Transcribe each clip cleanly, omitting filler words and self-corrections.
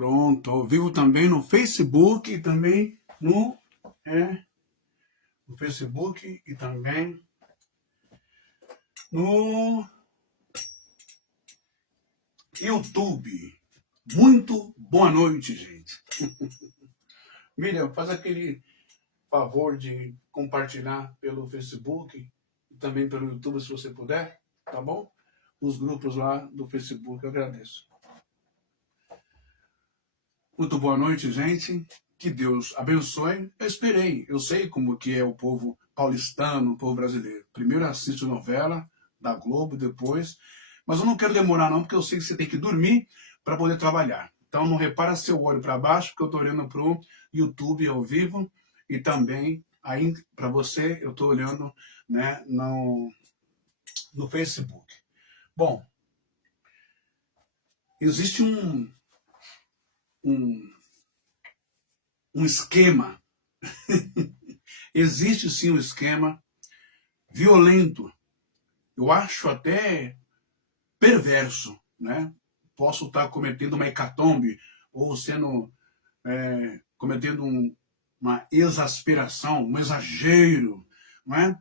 Pronto, ao vivo também no Facebook e também no Facebook e também no YouTube. Muito boa noite, gente. Miriam, faz aquele favor de compartilhar pelo Facebook e também pelo YouTube, se você puder, tá bom? Os grupos lá do Facebook, eu agradeço. Muito boa noite, gente. Que Deus abençoe. Eu esperei. Eu sei como que é o povo paulistano, o povo brasileiro. Primeiro assisto novela da Globo, depois. Mas eu não quero demorar não, porque eu sei que você tem que dormir para poder trabalhar. Então não repara seu olho para baixo, porque eu estou olhando para o YouTube ao vivo e também aí para você eu estou olhando, né, no Facebook. Bom, existe um esquema. Existe sim um esquema violento. Eu acho até perverso, né? Posso estar cometendo uma hecatombe ou cometendo uma exasperação, um exagero, não é?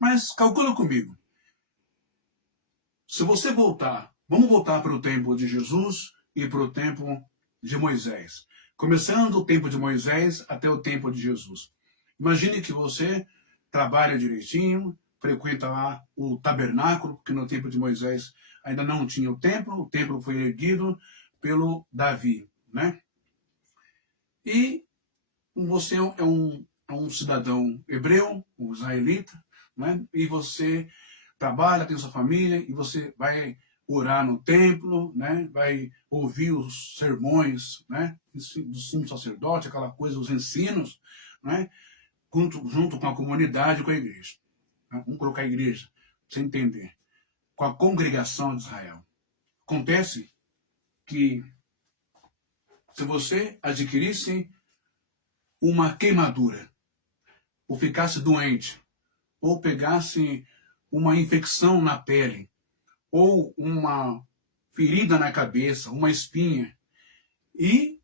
Mas calcula comigo. Se você voltar, vamos voltar para o tempo de Jesus e para o tempo de Moisés. Começando o tempo de Moisés até o tempo de Jesus. Imagine que você trabalha direitinho, frequenta lá o tabernáculo, porque no tempo de Moisés ainda não tinha o templo foi erguido pelo Davi, né? E você é um cidadão hebreu, um israelita, né? E você trabalha, tem sua família, e você vai orar no templo, né? Vai ouvir os sermões, né? Do sumo sacerdote, aquela coisa, os ensinos, né? Junto com a comunidade, com a igreja. Vamos colocar a igreja, para você entender. Com a congregação de Israel. Acontece que se você adquirisse uma queimadura, ou ficasse doente, ou pegasse uma infecção na pele, ou uma ferida na cabeça, uma espinha, e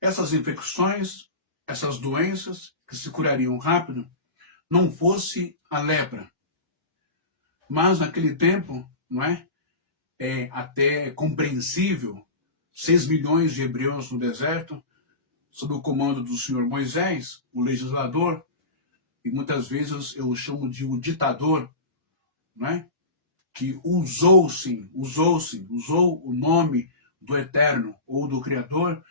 essas infecções, essas doenças que se curariam rápido, não fosse a lepra. Mas naquele tempo, não é? É até compreensível, 6 milhões de hebreus no deserto, sob o comando do senhor Moisés, o legislador, e muitas vezes eu chamo de o ditador, não é? Que usou o nome do Eterno ou do Criador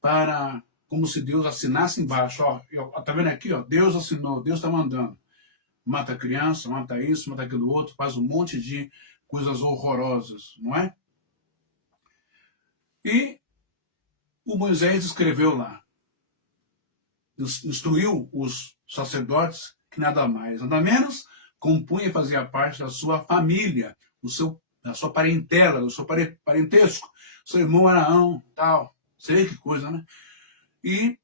para, como se Deus assinasse embaixo, ó, tá vendo aqui, ó, Deus assinou, Deus está mandando. Mata a criança, mata isso, mata aquilo outro, faz um monte de coisas horrorosas, não é? E o Moisés escreveu lá, instruiu os sacerdotes que nada mais, nada menos, compunha e fazia parte da sua família, da sua parentela, do seu parentesco, seu irmão Araão, tal, sei que coisa, né? E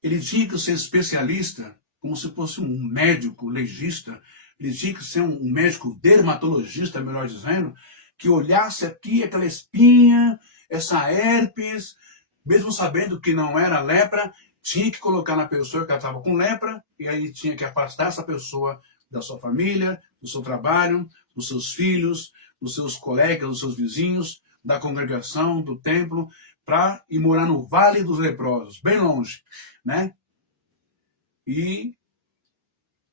ele tinha que ser especialista, como se fosse um médico legista, ele tinha que ser um médico dermatologista, melhor dizendo, que olhasse aqui aquela espinha, essa herpes, mesmo sabendo que não era lepra, tinha que colocar na pessoa que ela estava com lepra, e aí tinha que afastar essa pessoa da sua família, do seu trabalho, dos seus filhos, dos seus colegas, dos seus vizinhos, da congregação, do templo, para ir morar no Vale dos Leprosos, bem longe, né? E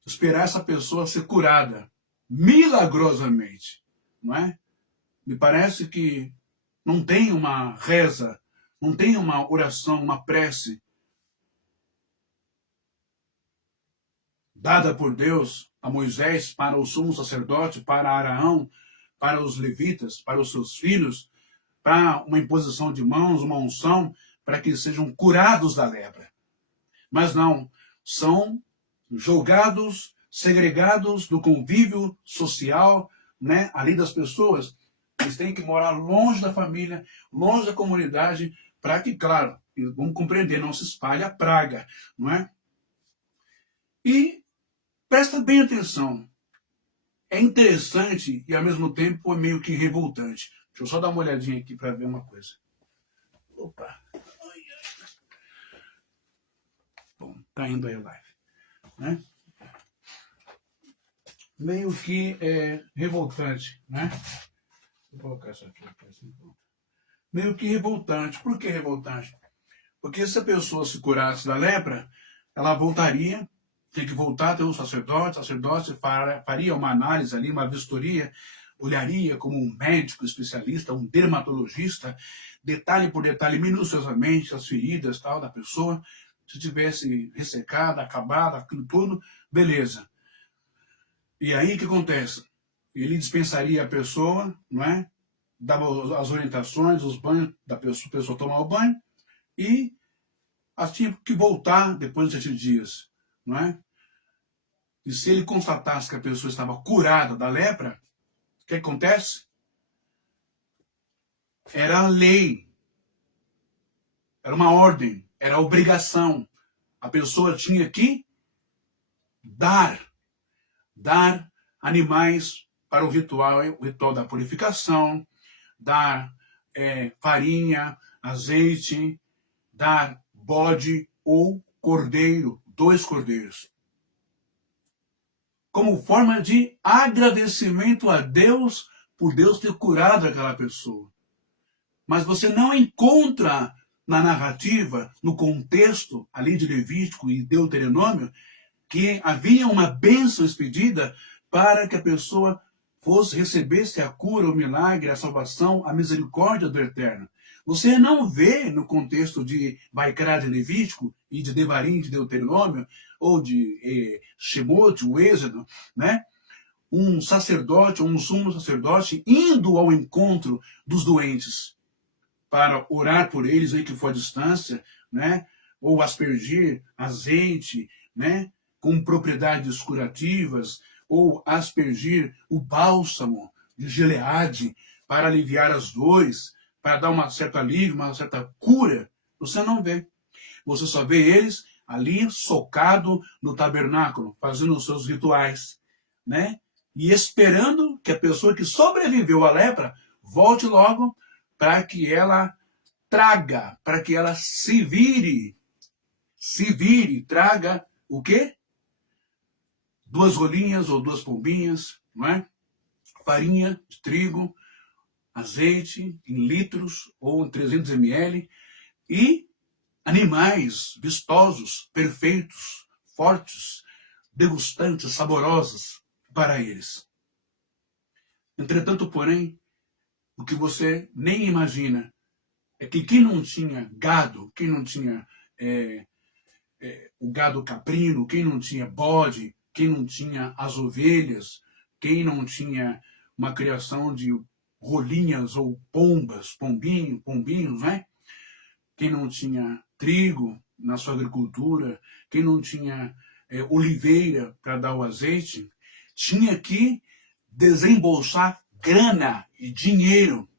esperar essa pessoa ser curada milagrosamente, não é? Me parece que não tem uma reza, não tem uma oração, uma prece dada por Deus a Moisés para o sumo sacerdote, para Araão, para os levitas, para os seus filhos, para uma imposição de mãos, uma unção, para que sejam curados da lepra. Mas não, são jogados, segregados do convívio social, né, ali das pessoas. Eles têm que morar longe da família, longe da comunidade, para que, claro, vamos compreender, não se espalhe a praga, não é? E presta bem atenção. É interessante e, ao mesmo tempo, é meio que revoltante. Deixa eu só dar uma olhadinha aqui para ver uma coisa. Opa. Bom, tá indo aí a live, né? Meio que revoltante, né? Vou colocar isso aqui. Meio que revoltante. Por que revoltante? Porque se a pessoa se curasse da lepra, ela voltaria, tem que voltar até o sacerdote faria uma análise ali, uma vistoria, olharia como um médico especialista, um dermatologista, detalhe por detalhe, minuciosamente, as feridas tal da pessoa, se tivesse ressecada, acabada, aquilo tudo, beleza. E aí o que acontece? Ele dispensaria a pessoa, não é? Dava as orientações, os banhos da pessoa, a pessoa tomar o banho, e tinha que voltar depois de 7 dias, não é? E se ele constatasse que a pessoa estava curada da lepra, o que acontece? Era a lei, era uma ordem, era a obrigação. A pessoa tinha que dar animais para o ritual da purificação, dar farinha, azeite, dar bode ou cordeiro, 2 cordeiros, como forma de agradecimento a Deus por Deus ter curado aquela pessoa. Mas você não encontra na narrativa, no contexto ali de Levítico e Deuteronômio, que havia uma bênção expedida para que a pessoa recebesse a cura, o milagre, a salvação, a misericórdia do Eterno. Você não vê no contexto de Vaikra de Levítico e de Devarim de Deuteronômio, ou de Shemot, o Êxodo, né? Um sacerdote, um sumo sacerdote, indo ao encontro dos doentes para orar por eles, aí que for a distância, né? Ou aspergir azeite, né? Com propriedades curativas, ou aspergir o bálsamo de Gileade para aliviar as dores, para dar uma certa alívio, uma certa cura. Você não vê. Você só vê eles ali socado no tabernáculo, fazendo os seus rituais, né? E esperando que a pessoa que sobreviveu à lepra volte logo para que ela traga, para que ela se vire, traga o quê? 2 rolinhas ou 2 pombinhas, não é? Farinha de trigo, azeite em litros ou em 300 ml e animais vistosos, perfeitos, fortes, degustantes, saborosos para eles. Entretanto, porém, o que você nem imagina é que quem não tinha gado, quem não tinha o gado caprino, quem não tinha bode, quem não tinha as ovelhas, quem não tinha uma criação de rolinhas ou pombinhos, né? Quem não tinha trigo na sua agricultura, quem não tinha oliveira para dar o azeite, tinha que desembolsar grana e dinheiro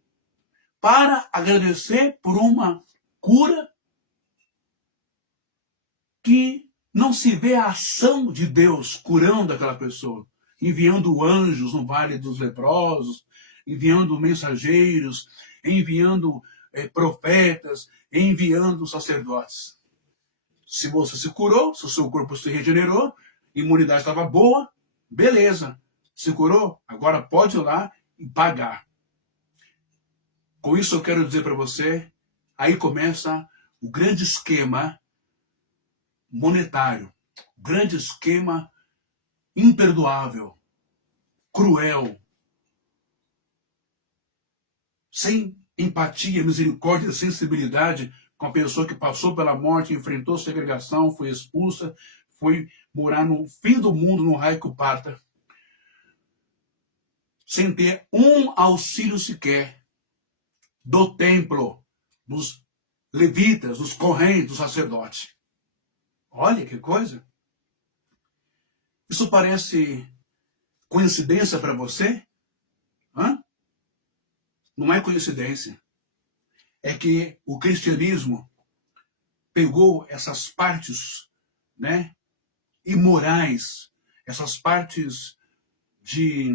para agradecer por uma cura que não se vê a ação de Deus curando aquela pessoa, enviando anjos no vale dos leprosos, enviando mensageiros, enviando profetas, enviando sacerdotes. Se você se curou, se o seu corpo se regenerou, imunidade estava boa, beleza. Se curou, agora pode ir lá e pagar. Com isso eu quero dizer para você, aí começa o grande esquema monetário, o grande esquema imperdoável, cruel, sem empatia, misericórdia, sensibilidade com a pessoa que passou pela morte, enfrentou segregação, foi expulsa, foi morar no fim do mundo, no raio que parta, sem ter um auxílio sequer do templo, dos levitas, dos correntes, dos sacerdotes. Olha que coisa! Isso parece coincidência para você? Hã? Não é coincidência. É que o cristianismo pegou essas partes, né, imorais, essas partes de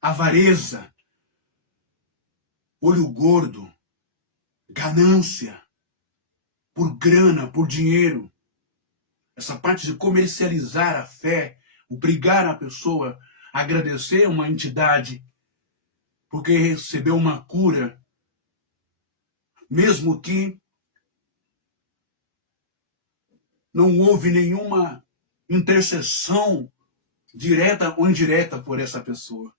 avareza, olho gordo, ganância, por grana, por dinheiro. Essa parte de comercializar a fé, obrigar a pessoa a agradecer uma entidade porque recebeu uma cura, mesmo que não houve nenhuma intercessão direta ou indireta por essa pessoa.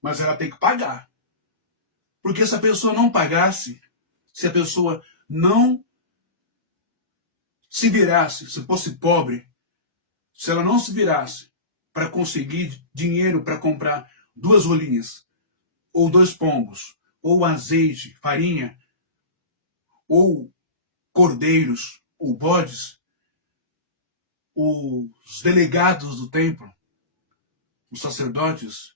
Mas ela tem que pagar. Porque se a pessoa não pagasse, se a pessoa não se virasse, se fosse pobre, se ela não se virasse para conseguir dinheiro para comprar 2 rolinhas, ou 2 pombos, ou azeite, farinha, ou cordeiros, ou bodes, os delegados do templo, os sacerdotes,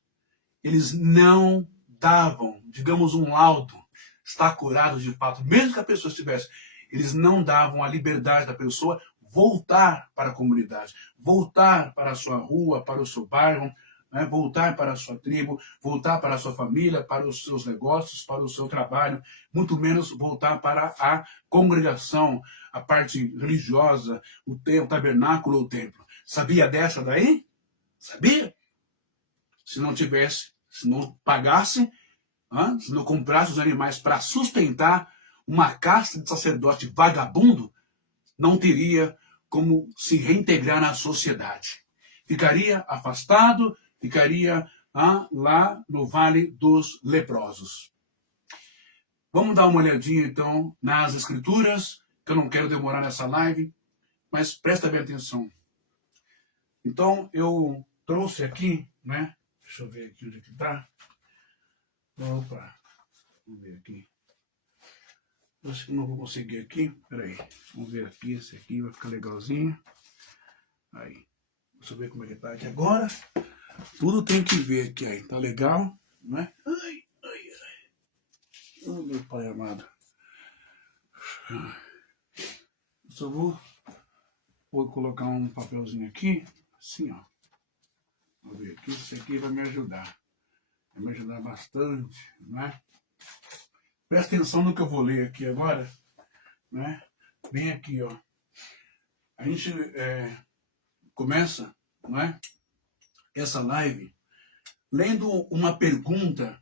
eles não davam, digamos, um laudo, está curado de fato, mesmo que a pessoa estivesse, eles não davam a liberdade da pessoa voltar para a comunidade, voltar para a sua rua, para o seu bairro, né, voltar para a sua tribo, voltar para a sua família, para os seus negócios, para o seu trabalho, muito menos voltar para a congregação, a parte religiosa, o tabernáculo ou o templo. Sabia dessa daí? Sabia? Se não tivesse, se não pagasse, se não comprasse os animais para sustentar uma casta de sacerdote vagabundo, não teria como se reintegrar na sociedade. Ficaria afastado, ficaria lá no Vale dos Leprosos. Vamos dar uma olhadinha, então, nas Escrituras, que eu não quero demorar nessa live, mas presta bem atenção. Então, eu trouxe aqui, né? Deixa eu ver aqui onde é que está. Opa, vamos ver aqui. Acho que não vou conseguir aqui. Peraí, vamos ver aqui. Esse aqui vai ficar legalzinho. Aí, deixa eu ver como é que tá aqui agora. Tudo tem que ver aqui aí. Tá legal, né? Ai, ai, ai. Oh, meu pai amado. Eu só vou colocar um papelzinho aqui. Assim, ó. Vamos ver aqui. Esse aqui vai me ajudar. Vai me ajudar bastante, né? Presta atenção no que eu vou ler aqui agora, né? Bem aqui, ó. A gente começa, né, essa live lendo uma pergunta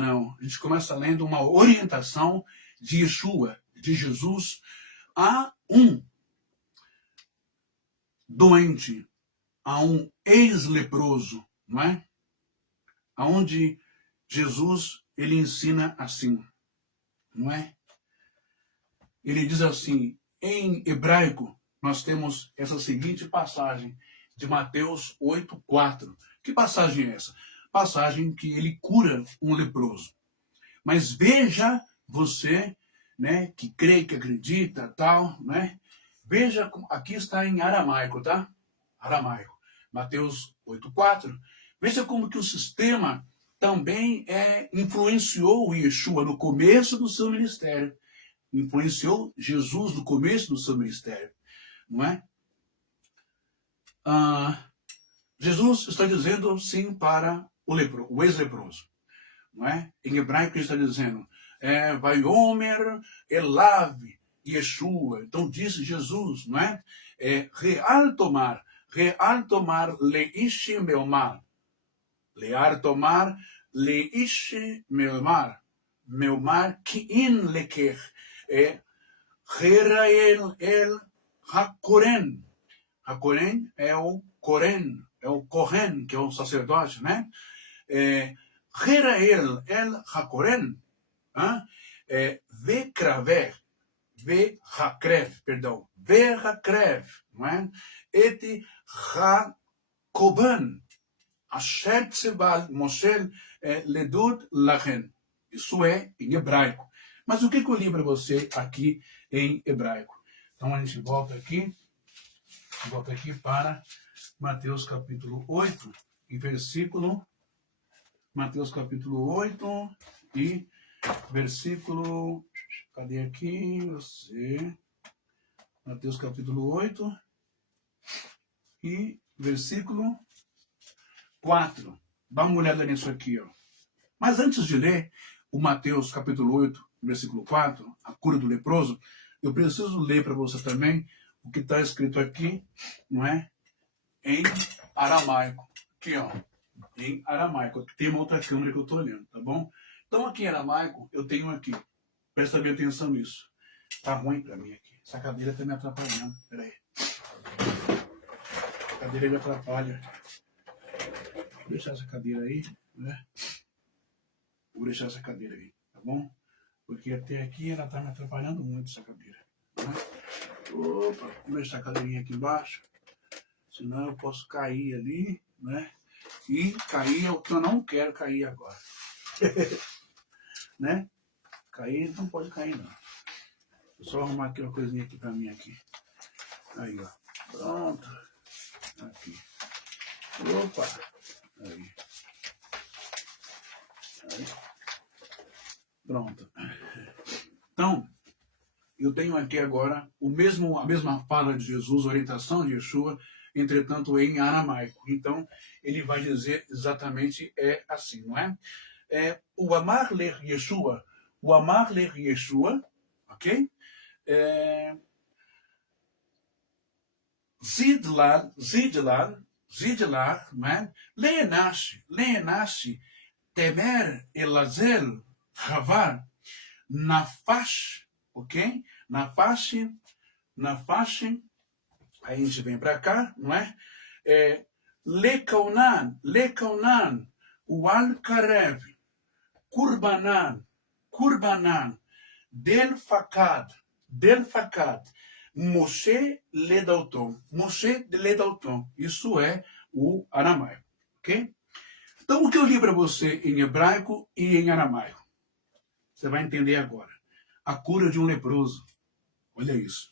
não, a gente começa lendo uma orientação de Yeshua, de Jesus, a um doente, a um ex-leproso, não é? Aonde Jesus, ele ensina assim, não é? Ele diz assim, em hebraico, nós temos essa seguinte passagem de Mateus 8:4. Que passagem é essa? Passagem que ele cura um leproso. Mas veja você, né, que crê, que acredita, tal, né? Veja, aqui está em aramaico, tá? Aramaico. Mateus 8:4. Veja como que o sistema também influenciou o Yeshua no começo do seu ministério. Influenciou Jesus no começo do seu ministério, não é? Jesus está dizendo sim para o ex-leproso, não é? Em hebraico ele está dizendo, Vaiomer Elav Yeshua. Então disse Jesus, não é? Real tomar leish meomar. Lear tomar leish meomar. Meomar ki'in leker. Herael el Hakoren. Hakoren é o Koren, é o Kohen, que é o sacerdote, né? Herael el Hakoren, Vekraver, Vehakrev, não é? Et Hakoban, Asher Tsebal Moshel Ledud Lachen. Isso é em hebraico. Mas o que eu li para você aqui em hebraico? Então a gente volta aqui para Mateus capítulo 8 e versículo. Mateus capítulo 8 e versículo. Cadê aqui você? Mateus capítulo 8 e versículo 4. Dá uma olhada nisso aqui, ó. Mas antes de ler o Mateus capítulo 8, versículo 4, a cura do leproso, eu preciso ler para você também o que está escrito aqui, não é? Em aramaico. Aqui, ó. Em aramaico. Aqui tem uma outra câmera que eu estou olhando, tá bom? Então, aqui em aramaico, eu tenho aqui. Presta bem atenção nisso. Tá ruim para mim aqui. Essa cadeira está me atrapalhando. Peraí. A cadeira me atrapalha. Vou deixar essa cadeira aí, né? Vou deixar essa cadeira aí, tá bom? Porque até aqui ela tá me atrapalhando muito, essa cadeira. Né? Opa, vou deixar a cadeirinha aqui embaixo. Senão eu posso cair ali, né? E cair é o que eu não quero cair agora. Né? Cair não pode cair, não. Vou só arrumar aqui uma coisinha aqui pra mim aqui. Aí, ó. Pronto. Aqui. Opa. Aí. Aí. Pronto. Então, eu tenho aqui agora a mesma fala de Jesus, a orientação de Yeshua, entretanto em aramaico. Então, ele vai dizer exatamente assim, não é? O amar ler Yeshua, ok? Zidlar, não é? Leenashi, temer elazel, ravar, nafash, ok? Nafash, aí a gente vem para cá, não é? Lekaunan, Ual-Karev, Kurbanan, Del Fakad, Moshe Ledauton, isso é o aramaico, ok? Então, o que eu li para você em hebraico e em aramaico? Você vai entender agora. A cura de um leproso. Olha isso.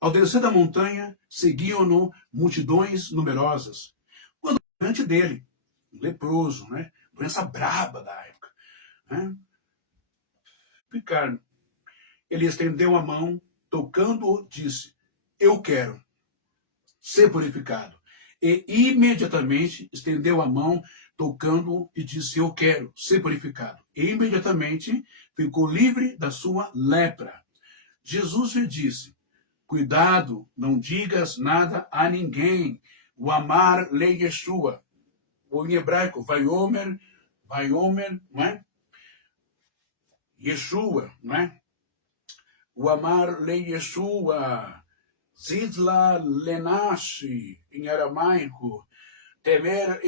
Ao descer da montanha, seguiam-no multidões numerosas. Quando diante dele, um leproso, né? Doença braba da época. Né? Ficaram. Ele estendeu a mão, tocando-o, disse: eu quero ser purificado. E imediatamente estendeu a mão, tocando-o, e disse: eu quero ser purificado. E imediatamente ficou livre da sua lepra. Jesus lhe disse: cuidado, não digas nada a ninguém. O amar le Yeshua. Ou em hebraico, Vaiomer, não é? Yeshua, não é? O amar le Yeshua. Zidla lenashi, em aramaico. Temer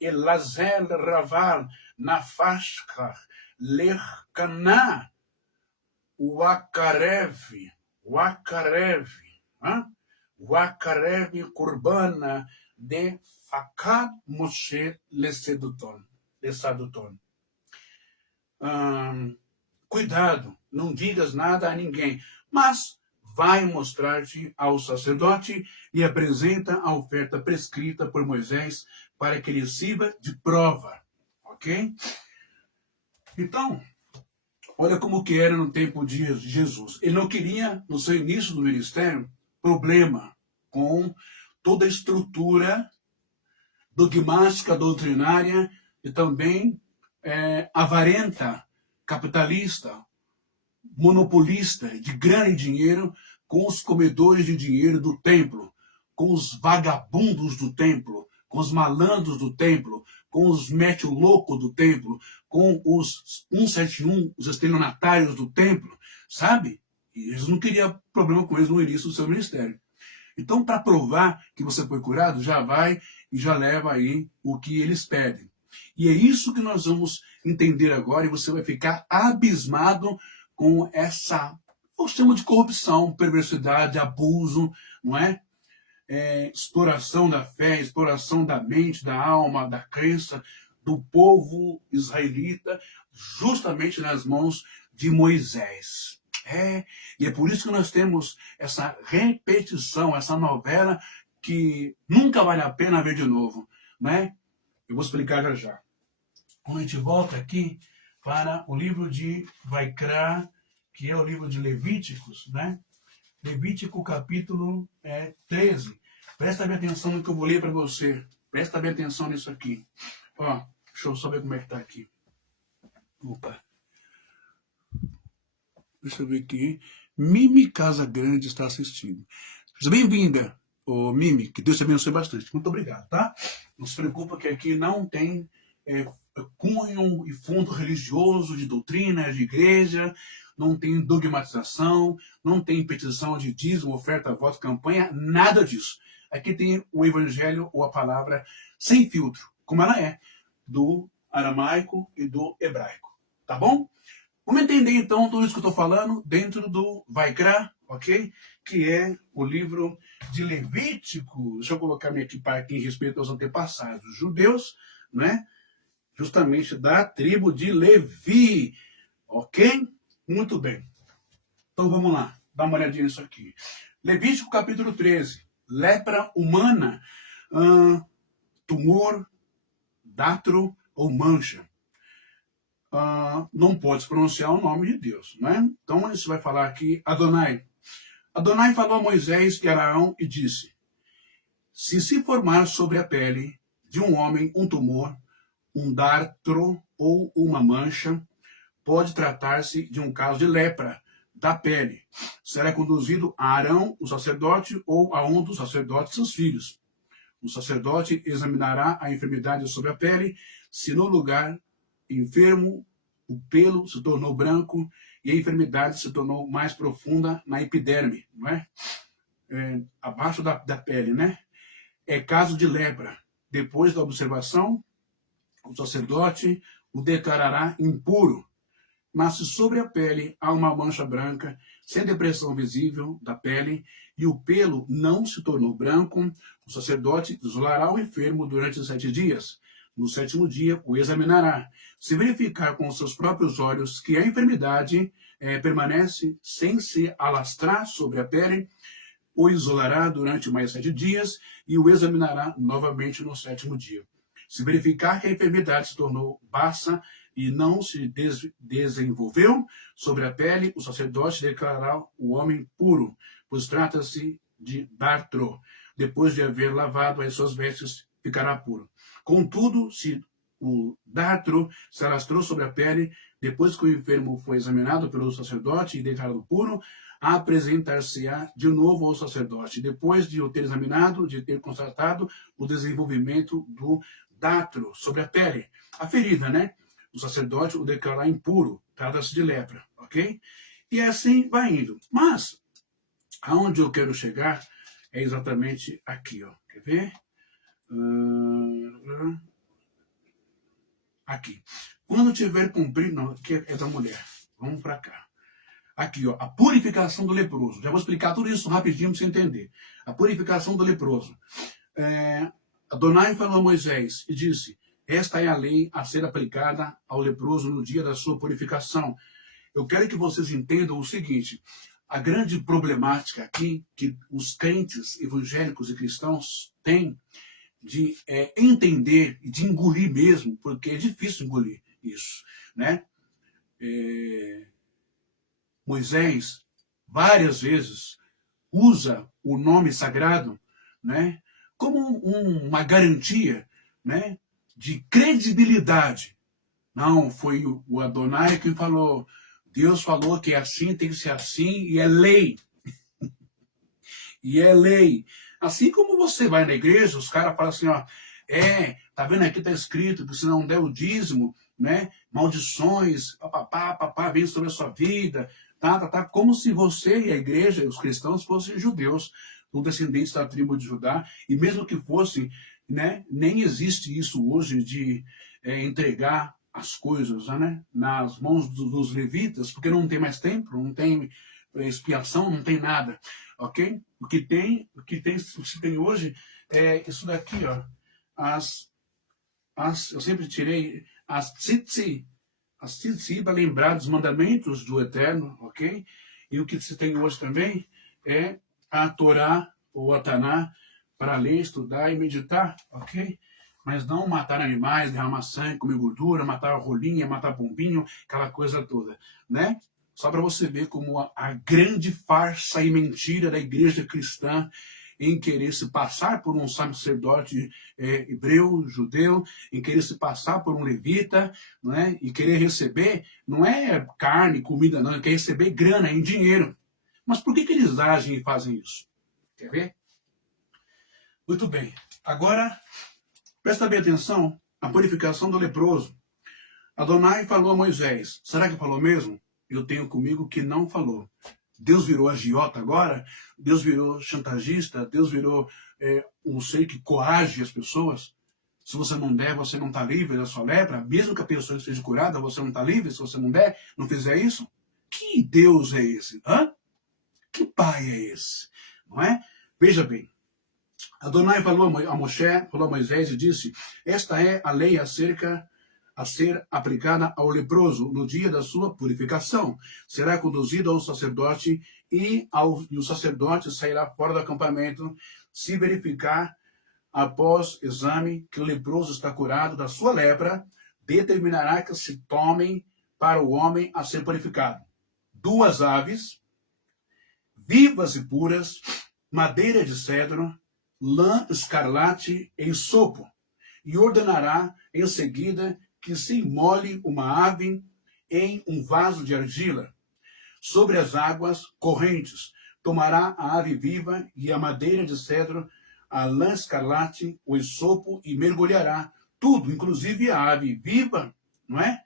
el lazel raval, nafashka, lechkaná. Wakarev, Kurbana de Fakad Moshe Lesaduton. Cuidado, não digas nada a ninguém, mas vai mostrar-te ao sacerdote e apresenta a oferta prescrita por Moisés para que lhe sirva de prova, ok? Então, olha como que era no tempo de Jesus. Ele não queria, no seu início do ministério, problema com toda a estrutura dogmática, doutrinária e também avarenta, capitalista, monopolista, de grande dinheiro, com os comedores de dinheiro do templo, com os vagabundos do templo, com os malandros do templo, com os mete-louco do templo, com os 171, os estelionatários do templo, sabe? E eles não queriam problema com eles no início do seu ministério. Então, para provar que você foi curado, já vai e já leva aí o que eles pedem. E é isso que nós vamos entender agora, e você vai ficar abismado com essa, eu chamo de corrupção, perversidade, abuso, não é? Exploração da fé, exploração da mente, da alma, da crença do povo israelita, justamente nas mãos de Moisés. E é por isso que nós temos essa repetição, essa novela que nunca vale a pena ver de novo, né? Eu vou explicar já já. Quando a gente volta aqui para o livro de Vaikra, que é o livro de Levíticos, né? Levítico capítulo 13. Presta bem atenção no que eu vou ler para você. Presta bem atenção nisso aqui. Ó, deixa eu só ver como é que tá aqui. Opa. Deixa eu ver aqui. Mimi Casa Grande está assistindo. Seja bem-vinda, ô Mimi, que Deus te abençoe bastante. Muito obrigado, tá? Não se preocupa que aqui não tem cunho e fundo religioso, de doutrina, de igreja, não tem dogmatização, não tem petição de dízimo, oferta, voto, campanha, nada disso. Aqui tem o evangelho ou a palavra sem filtro, como ela é, do aramaico e do hebraico, tá bom? Vamos entender então tudo isso que eu estou falando dentro do Vaikra, ok? Que é o livro de Levítico. Deixa eu colocar minha equipa aqui em respeito aos antepassados judeus, né? Justamente da tribo de Levi, ok? Muito bem. Então vamos lá, dá uma olhadinha nisso aqui. Levítico capítulo 13. Lepra humana, tumor, datro ou mancha. Não pode pronunciar o nome de Deus, né? Então isso vai falar aqui Adonai. Adonai falou a Moisés e Araão e disse: se formar sobre a pele de um homem um tumor, um dartro ou uma mancha, pode tratar-se de um caso de lepra da pele. Será conduzido a Arão, o sacerdote, ou a um dos sacerdotes e seus filhos. O sacerdote examinará a enfermidade sobre a pele, se no lugar enfermo o pelo se tornou branco e a enfermidade se tornou mais profunda na epiderme, não é? Abaixo da pele, né? É caso de lepra. Depois da observação, o sacerdote o declarará impuro. Mas se sobre a pele há uma mancha branca, sem depressão visível da pele, e o pelo não se tornou branco, o sacerdote isolará o enfermo durante 7 dias. No 7º dia, o examinará. Se verificar com os seus próprios olhos que a enfermidade permanece sem se alastrar sobre a pele, o isolará durante mais 7 dias e o examinará novamente no 7º dia. Se verificar que a enfermidade se tornou baça e não se desenvolveu sobre a pele, o sacerdote declarará o homem puro, pois trata-se de dartro. Depois de haver lavado as suas vestes, ficará puro. Contudo, se o dartro se alastrou sobre a pele, depois que o enfermo foi examinado pelo sacerdote e declarado puro, apresentar-se-á de novo ao sacerdote, depois de o ter examinado, de ter constatado o desenvolvimento do dartro sobre a pele. A ferida, né? O sacerdote o declarará impuro, trata-se de lepra, ok? E assim vai indo. Mas, aonde eu quero chegar é exatamente aqui, ó. Quer ver? Aqui. Quando tiver cumprido, não, aqui é da mulher. Vamos para cá. Aqui, ó, a purificação do leproso. Já vou explicar tudo isso rapidinho para você entender. A purificação do leproso. Adonai falou a Moisés e disse: esta é a lei a ser aplicada ao leproso no dia da sua purificação. Eu quero que vocês entendam o seguinte: a grande problemática aqui que os crentes evangélicos e cristãos têm de entender e de engolir mesmo, porque é difícil engolir isso, né? Moisés, várias vezes, usa o nome sagrado, né, como uma garantia, né, de credibilidade. Não, foi o Adonai que falou, Deus falou que é assim, tem que ser assim, e é lei. E é lei. Assim como você vai na igreja, os caras falam assim, ó, tá vendo aqui, tá escrito que se não der o dízimo, né, maldições, papapá, vem sobre a sua vida, como se você e a igreja, os cristãos, fossem judeus, ou descendentes da tribo de Judá, e mesmo que fossem, né, nem existe isso hoje de entregar as coisas, né, nas mãos dos levitas, porque não tem mais templo, não tem expiação, não tem nada, ok? O que se tem hoje é isso daqui, ó, eu sempre tirei as tzitzi para lembrar dos mandamentos do Eterno, ok? E o que se tem hoje também é a Torá ou a Taná para ler, estudar e meditar, ok? Mas não matar animais, derramar sangue, comer gordura, matar rolinha, matar bombinho, aquela coisa toda, né? Só para você ver como a grande farsa e mentira da igreja cristã em querer se passar por um sacerdote hebreu, judeu, em querer se passar por um levita, não é? E querer receber, não é carne, comida, não, quer receber grana, em dinheiro. Mas por que eles agem e fazem isso? Quer ver? Muito bem. Agora, presta bem atenção, a purificação do leproso. Adonai falou a Moisés. Será que falou mesmo? Eu tenho comigo que não falou. Deus virou agiota agora? Deus virou chantagista? Deus virou um ser que coage as pessoas? Se você não der, você não está livre da sua lepra? Mesmo que a pessoa esteja curada, você não está livre se você não der, não fizer isso? Que Deus é esse? Hã? Que pai é esse? Não é? Veja bem. Adonai falou a Moisés e disse: esta é a lei acerca a ser aplicada ao leproso no dia da sua purificação. Será conduzido ao sacerdote e o sacerdote sairá fora do acampamento se verificar após exame que o leproso está curado da sua lepra, determinará que se tomem para o homem a ser purificado 2 aves, vivas e puras, madeira de cedro, lã escarlate e sopo, e ordenará em seguida que se molhe uma ave em um vaso de argila, sobre as águas correntes. Tomará a ave viva e a madeira de cedro, a lã escarlate, o esopo, e mergulhará tudo, inclusive a ave viva, não é?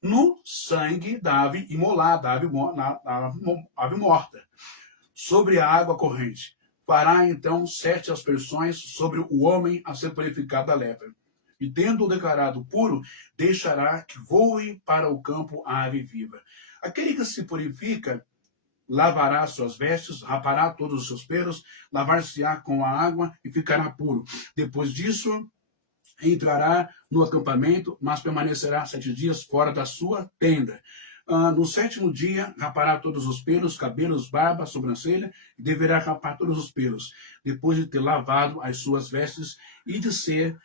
No sangue da ave imolada, da ave morta, sobre a água corrente. Fará então 7 aspersões sobre o homem a ser purificado da lepra. E tendo-o declarado puro, deixará que voe para o campo a ave viva. Aquele que se purifica, lavará suas vestes, rapará todos os seus pelos, lavar-se-á com a água e ficará puro. Depois disso, entrará no acampamento, mas permanecerá 7 dias fora da sua tenda. No 7º dia, rapará todos os pelos, cabelos, barba, sobrancelha, e deverá rapar todos os pelos, depois de ter lavado as suas vestes e de se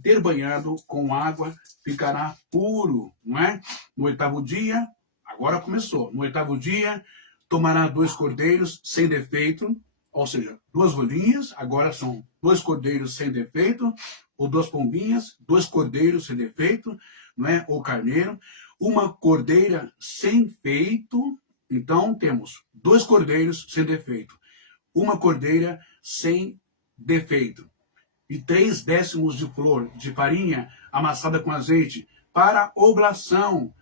ter banhado com água, ficará puro, não é? No 8º dia, agora começou, no 8º dia, tomará 2 cordeiros sem defeito, ou seja, 2 rolinhas, agora são 2 cordeiros sem defeito, ou 2 pombinhas, 2 cordeiros sem defeito, não é? Ou carneiro, uma cordeira sem feito. Então temos 2 cordeiros sem defeito, uma cordeira sem defeito, e 3 décimos de flor de farinha amassada com azeite para oblação,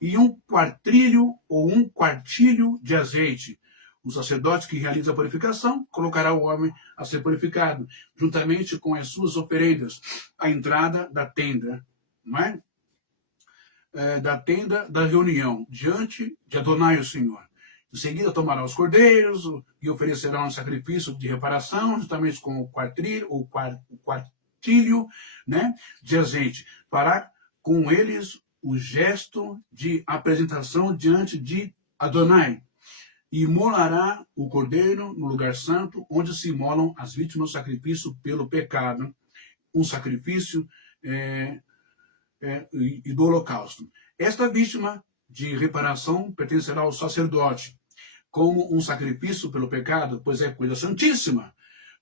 e 1 quartilho ou 1 quartilho de azeite. O sacerdote que realiza a purificação colocará o homem a ser purificado, juntamente com as suas oferendas, à entrada da tenda, não é? Da tenda da reunião, diante de Adonai, o Senhor. Em seguida tomará os cordeiros e oferecerá um sacrifício de reparação, juntamente com o quartilho, né, de azeite. Fará com eles o gesto de apresentação diante de Adonai. E imolará o cordeiro no lugar santo, onde se imolam as vítimas do sacrifício pelo pecado, um sacrifício e do holocausto. Esta vítima de reparação pertencerá ao sacerdote, como um sacrifício pelo pecado, pois é coisa santíssima.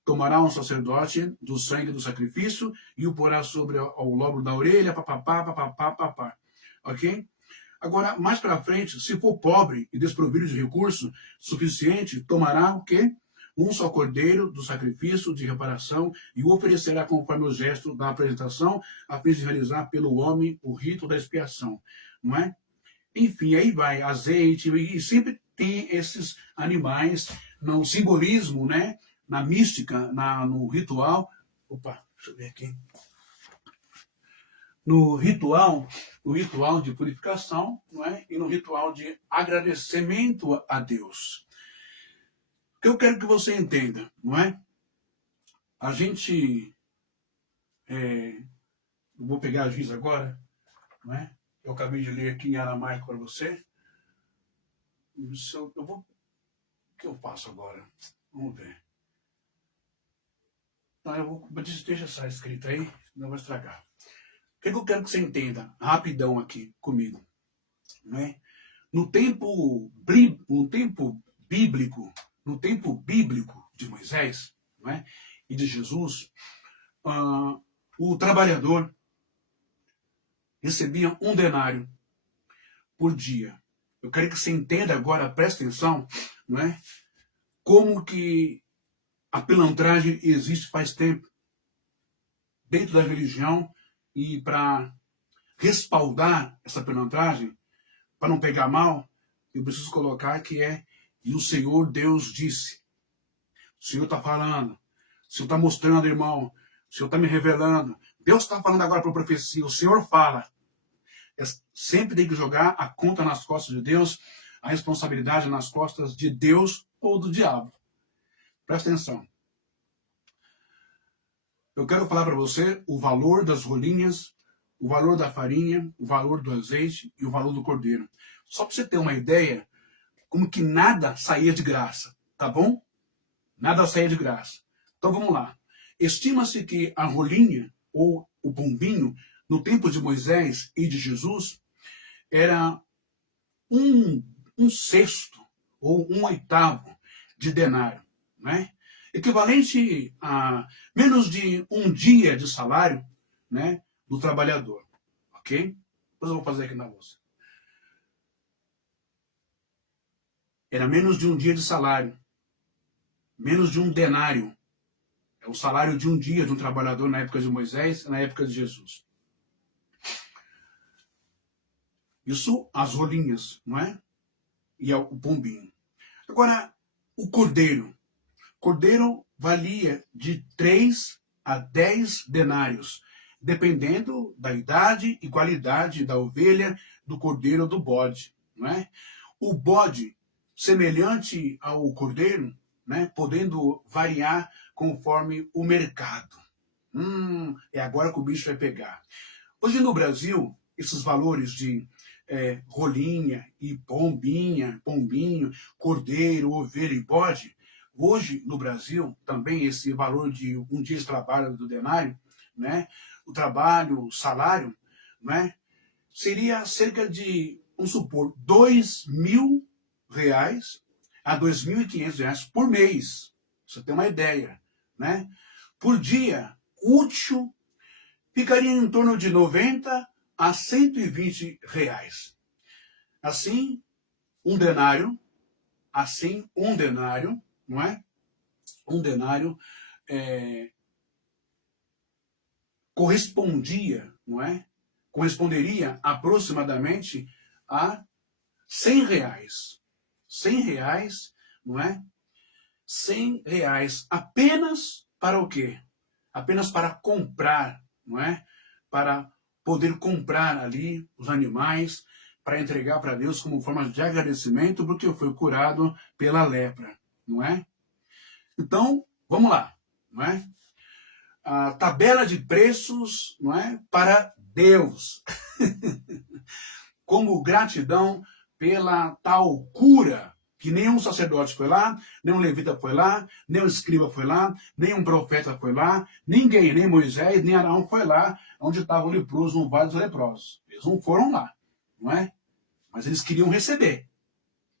Tomará um sacerdote do sangue do sacrifício e o porá sobre o lobo da orelha, papapá. Ok? Agora, mais para frente, se for pobre e desprovido de recurso suficiente, tomará o quê? Um só cordeiro do sacrifício de reparação e o oferecerá conforme o gesto da apresentação, a fim de realizar pelo homem o rito da expiação. Não é? Enfim, aí vai azeite, e sempre tem esses animais no simbolismo, né? Na mística, no ritual. Opa, deixa eu ver aqui. No ritual de purificação, não é? E no ritual de agradecimento a Deus. O que eu quero que você entenda, não é? A gente... eu vou pegar a giz agora, não é? Eu acabei de ler aqui em aramaico para você. O que eu faço agora? Vamos ver. Não, deixa essa escrita aí, não vai estragar. O que eu quero que você entenda, rapidão aqui comigo, né? No tempo bíblico de Moisés, não é? E de Jesus, o trabalhador recebia 1 denário por dia. Eu quero que você entenda agora, presta atenção, não é? Como que a pilantragem existe faz tempo dentro da religião, e para respaldar essa pilantragem, para não pegar mal, eu preciso colocar que e o Senhor Deus disse. O Senhor está falando, o Senhor está mostrando, irmão, o Senhor está me revelando. Deus está falando agora por profecia, o Senhor fala. Sempre tem que jogar a conta nas costas de Deus, a responsabilidade nas costas de Deus ou do diabo. Presta atenção. Eu quero falar para você o valor das rolinhas, o valor da farinha, o valor do azeite e o valor do cordeiro. Só para você ter uma ideia, como que nada saía de graça, tá bom? Nada saía de graça. Então vamos lá. Estima-se que a rolinha ou o pombinho, no tempo de Moisés e de Jesus, era um sexto ou 1/8 de denário, né? Equivalente a menos de um dia de salário, né, do trabalhador, ok? Depois eu vou fazer aqui na lousa. Era menos de um dia de salário, menos de um denário. É o salário de um dia de um trabalhador na época de Moisés e na época de Jesus. Isso as rolinhas, não é? E o pombinho. Agora, o cordeiro. Cordeiro valia de 3 a 10 denários, dependendo da idade e qualidade da ovelha, do cordeiro ou do bode, não é? O bode, semelhante ao cordeiro, né, podendo variar conforme o mercado. É agora que o bicho vai pegar. Hoje no Brasil, esses valores de rolinha e pombinho, cordeiro, ovelha e bode, hoje no Brasil, também esse valor de um dia de trabalho do denário, né, o trabalho, o salário, né, seria cerca de, vamos supor, R$2.000 a R$2.500 por mês. Você tem uma ideia, né? Por dia útil, ficaria em torno de 90 a 120 reais. Assim, um denário, não é? Um denário correspondia, não é? Corresponderia aproximadamente a 100 reais. 100 reais, não é? 100 reais apenas para o quê? Apenas para comprar, não é? Para poder comprar ali os animais, para entregar para Deus como forma de agradecimento, porque eu fui curado pela lepra, não é? Então, vamos lá, não é? A tabela de preços, não é? Para Deus. Como gratidão pela tal cura, que nenhum sacerdote foi lá, nenhum levita foi lá, nenhum escriba foi lá, nenhum profeta foi lá, ninguém, nem Moisés, nem Arão foi lá, onde estava o leproso, no vale dos leprosos. Eles não foram lá, não é? Mas eles queriam receber.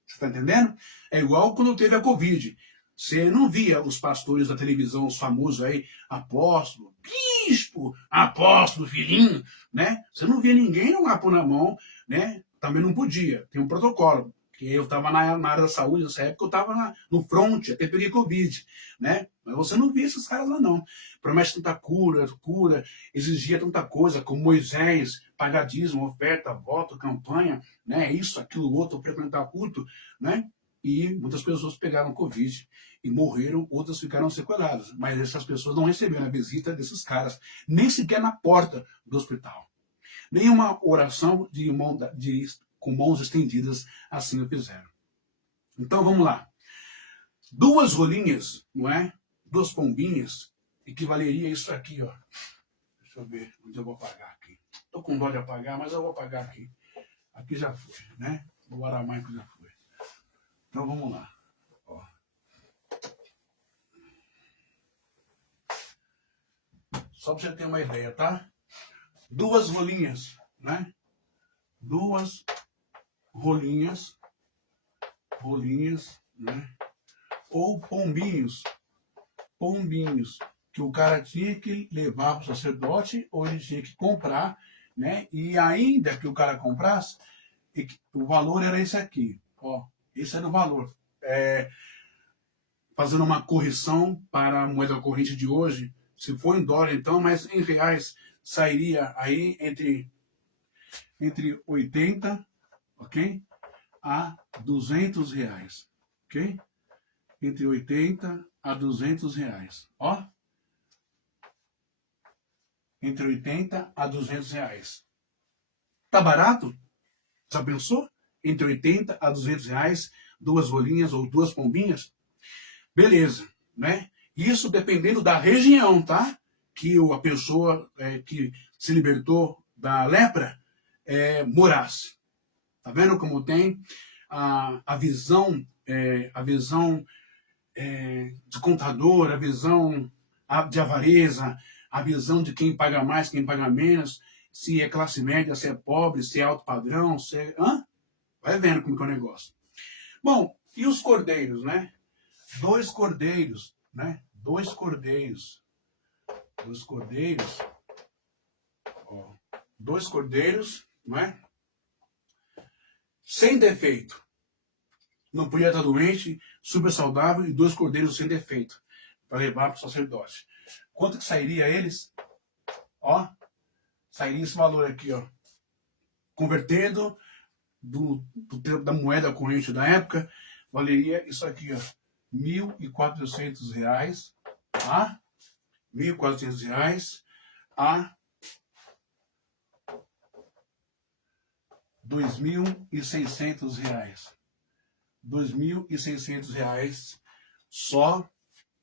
Você está entendendo? É igual quando teve a Covid. Você não via os pastores da televisão, os famosos aí, apóstolo, bispo, apóstolo, filhinho, né? Você não via ninguém lá pôr na mão, né? Também não podia, tem um protocolo. Que eu estava na área da saúde, nessa época eu estava no front, até peguei Covid, né? Mas você não via esses caras lá, não. Promete tanta cura, exigia tanta coisa, como Moisés, pagadismo, oferta, voto, campanha, né? Isso, aquilo, outro, frequentar culto, né? E muitas pessoas pegaram Covid e morreram, outras ficaram sequeladas. Mas essas pessoas não receberam a visita desses caras, nem sequer na porta do hospital. Nenhuma oração com mãos estendidas assim o fizeram. Então vamos lá. 2 rolinhas, não é? 2 pombinhas, equivaleria a isso aqui, ó. Deixa eu ver onde eu vou apagar aqui. Estou com dó de apagar, mas eu vou apagar aqui. Aqui já foi, né? O aramaico já foi. Então vamos lá. Ó. Só para você ter uma ideia, tá? 2 rolinhas, né? 2 rolinhas, né? Ou pombinhos, pombinhos, que o cara tinha que levar para o sacerdote ou ele tinha que comprar, né? E ainda que o cara comprasse, o valor era esse aqui, ó, esse era o valor. Fazendo uma correção para a moeda corrente de hoje, se for em dólar então, mas em reais sairia aí entre 80, ok? A R$ 200, ok? Entre 80 a R$ 200, ó. Entre 80 a R$ 200. Tá barato? Já pensou? Entre 80 a R$ 200, duas rolinhas ou duas pombinhas? Beleza, né? Isso dependendo da região, tá? Que a pessoa que se libertou da lepra morasse. Tá vendo como tem a visão, de contador, a visão de avareza, a visão de quem paga mais, quem paga menos, se é classe média, se é pobre, se é alto padrão, se é... Hã? Vai vendo como que é o negócio. Bom, e os cordeiros, né? Dois cordeiros, né? Dois cordeiros. Ó, dois cordeiros, não é? Sem defeito. Não podia estar doente, super saudável e dois cordeiros sem defeito para levar para o sacerdote. Quanto que sairia eles? Ó, sairia esse valor aqui, ó. Convertendo do tempo da moeda corrente da época, valeria isso aqui, ó. R$ 1.400, tá? R$ 1.400 a R$ 2.600. R$ 2.600 só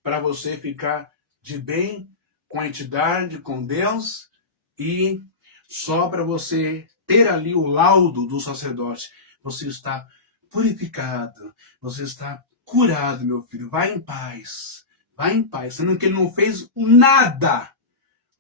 para você ficar de bem com a entidade, com Deus, e só para você ter ali o laudo do sacerdote. Você está purificado, você está curado, meu filho. Vai em paz. Vai em paz. Sendo que ele não fez nada.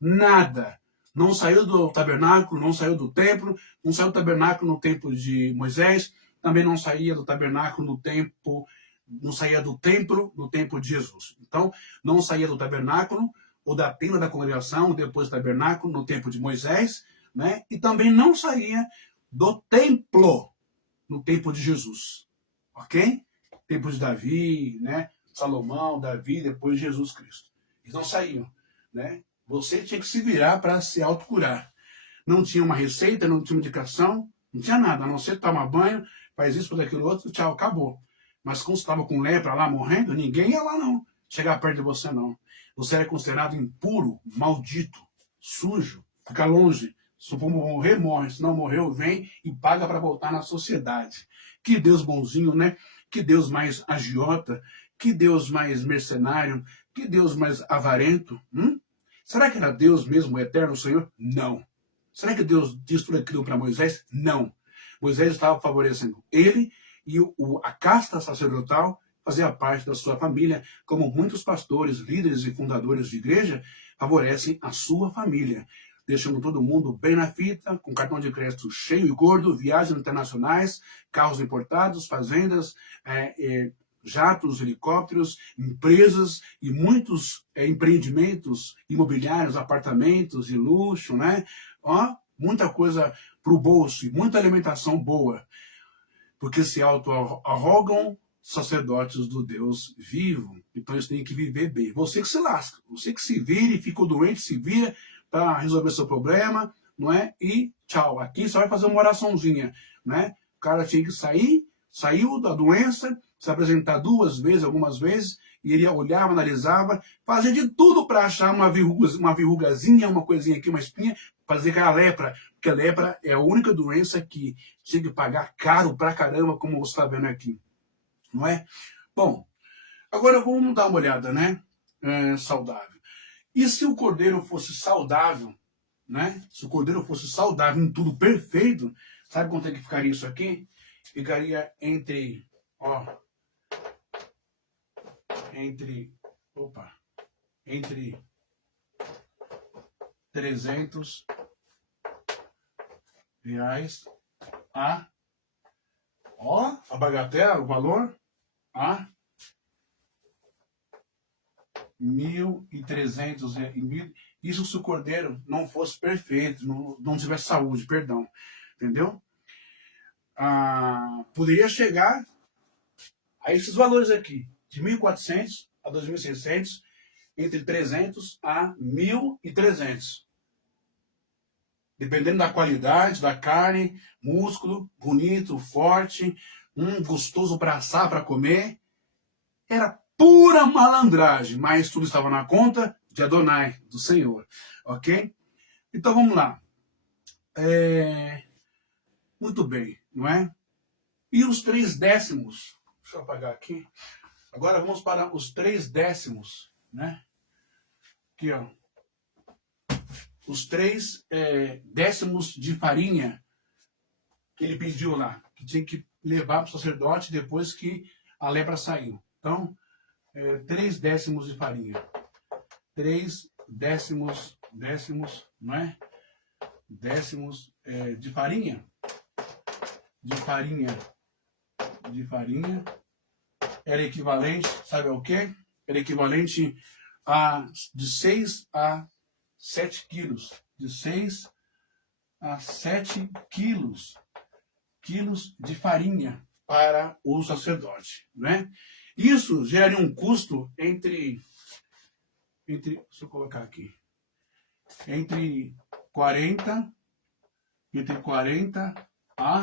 Nada. Não saiu do tabernáculo, não saiu do templo, não saiu do tabernáculo no tempo de Moisés, também não saía do tabernáculo no tempo, não saía do templo no tempo de Jesus. Então, não saía do tabernáculo ou da tenda da congregação, depois do tabernáculo no tempo de Moisés, né? E também não saía do templo no tempo de Jesus, ok? Tempo de Davi, né? Salomão, Davi, depois de Jesus Cristo. Eles não saíam, né? Você tinha que se virar para se autocurar. Não tinha uma receita, não tinha uma indicação, não tinha nada, a não ser tomar banho, faz isso, faz aquilo outro, tchau, acabou. Mas quando você estava com lepra lá morrendo, ninguém ia lá não, chegar perto de você não. Você era considerado impuro, maldito, sujo, fica longe. Se for morrer, morre. Se não morreu, vem e paga para voltar na sociedade. Que Deus bonzinho, né? Que Deus mais agiota, que Deus mais mercenário, que Deus mais avarento. Será que era Deus mesmo, o eterno Senhor? Não. Será que Deus disse tudo aquilo para Moisés? Não. Moisés estava favorecendo ele e a casta sacerdotal fazia parte da sua família, como muitos pastores, líderes e fundadores de igreja favorecem a sua família, deixando todo mundo bem na fita, com cartão de crédito cheio e gordo, viagens internacionais, carros importados, fazendas, jatos, helicópteros, empresas e muitos empreendimentos imobiliários, apartamentos de luxo, né? Ó, muita coisa para o bolso e muita alimentação boa, porque se auto-arrogam sacerdotes do Deus vivo. Então eles têm que viver bem. Você que se lasca, você que se vira e ficou doente, se vira para resolver seu problema, não é? E tchau. Aqui você vai fazer uma oraçãozinha, né? O cara tinha que sair, saiu da doença, se apresentar duas vezes, algumas vezes, e ele olhava, analisava, fazia de tudo para achar uma verrugazinha, uma coisinha aqui, uma espinha, fazer aquela lepra, porque a lepra é a única doença que tinha que pagar caro pra caramba, como você está vendo aqui, não é? Bom, agora vamos dar uma olhada, né? Saudável. E se o cordeiro fosse saudável, né? Se o cordeiro fosse saudável em tudo perfeito, sabe quanto é que ficaria isso aqui? Ficaria entre 300 reais a bagatela, o valor a 1.300. Isso se o cordeiro não fosse perfeito, não tivesse saúde, perdão. Entendeu? Poderia chegar a esses valores aqui, de 1.400 a 2.600, entre 300 a 1.300. Dependendo da qualidade da carne, músculo, bonito, forte, gostoso para assar, para comer. Era pura malandragem, mas tudo estava na conta de Adonai, do Senhor. Ok? Então vamos lá. Muito bem, não é? E os 3 décimos? Deixa eu apagar aqui. Agora vamos para os 3 décimos, né? Aqui, ó. Os 3 décimos de farinha que ele pediu lá, que tinha que levar para o sacerdote depois que a lepra saiu. Então, 3 décimos de farinha. 3 décimos, não é? Décimos de farinha. De farinha. Era equivalente, sabe ao quê? Era equivalente de 6 a 7 quilos. De 6 a 7 quilos de farinha para o sacerdote, né? Isso gera um custo entre deixa eu colocar aqui, entre 40 a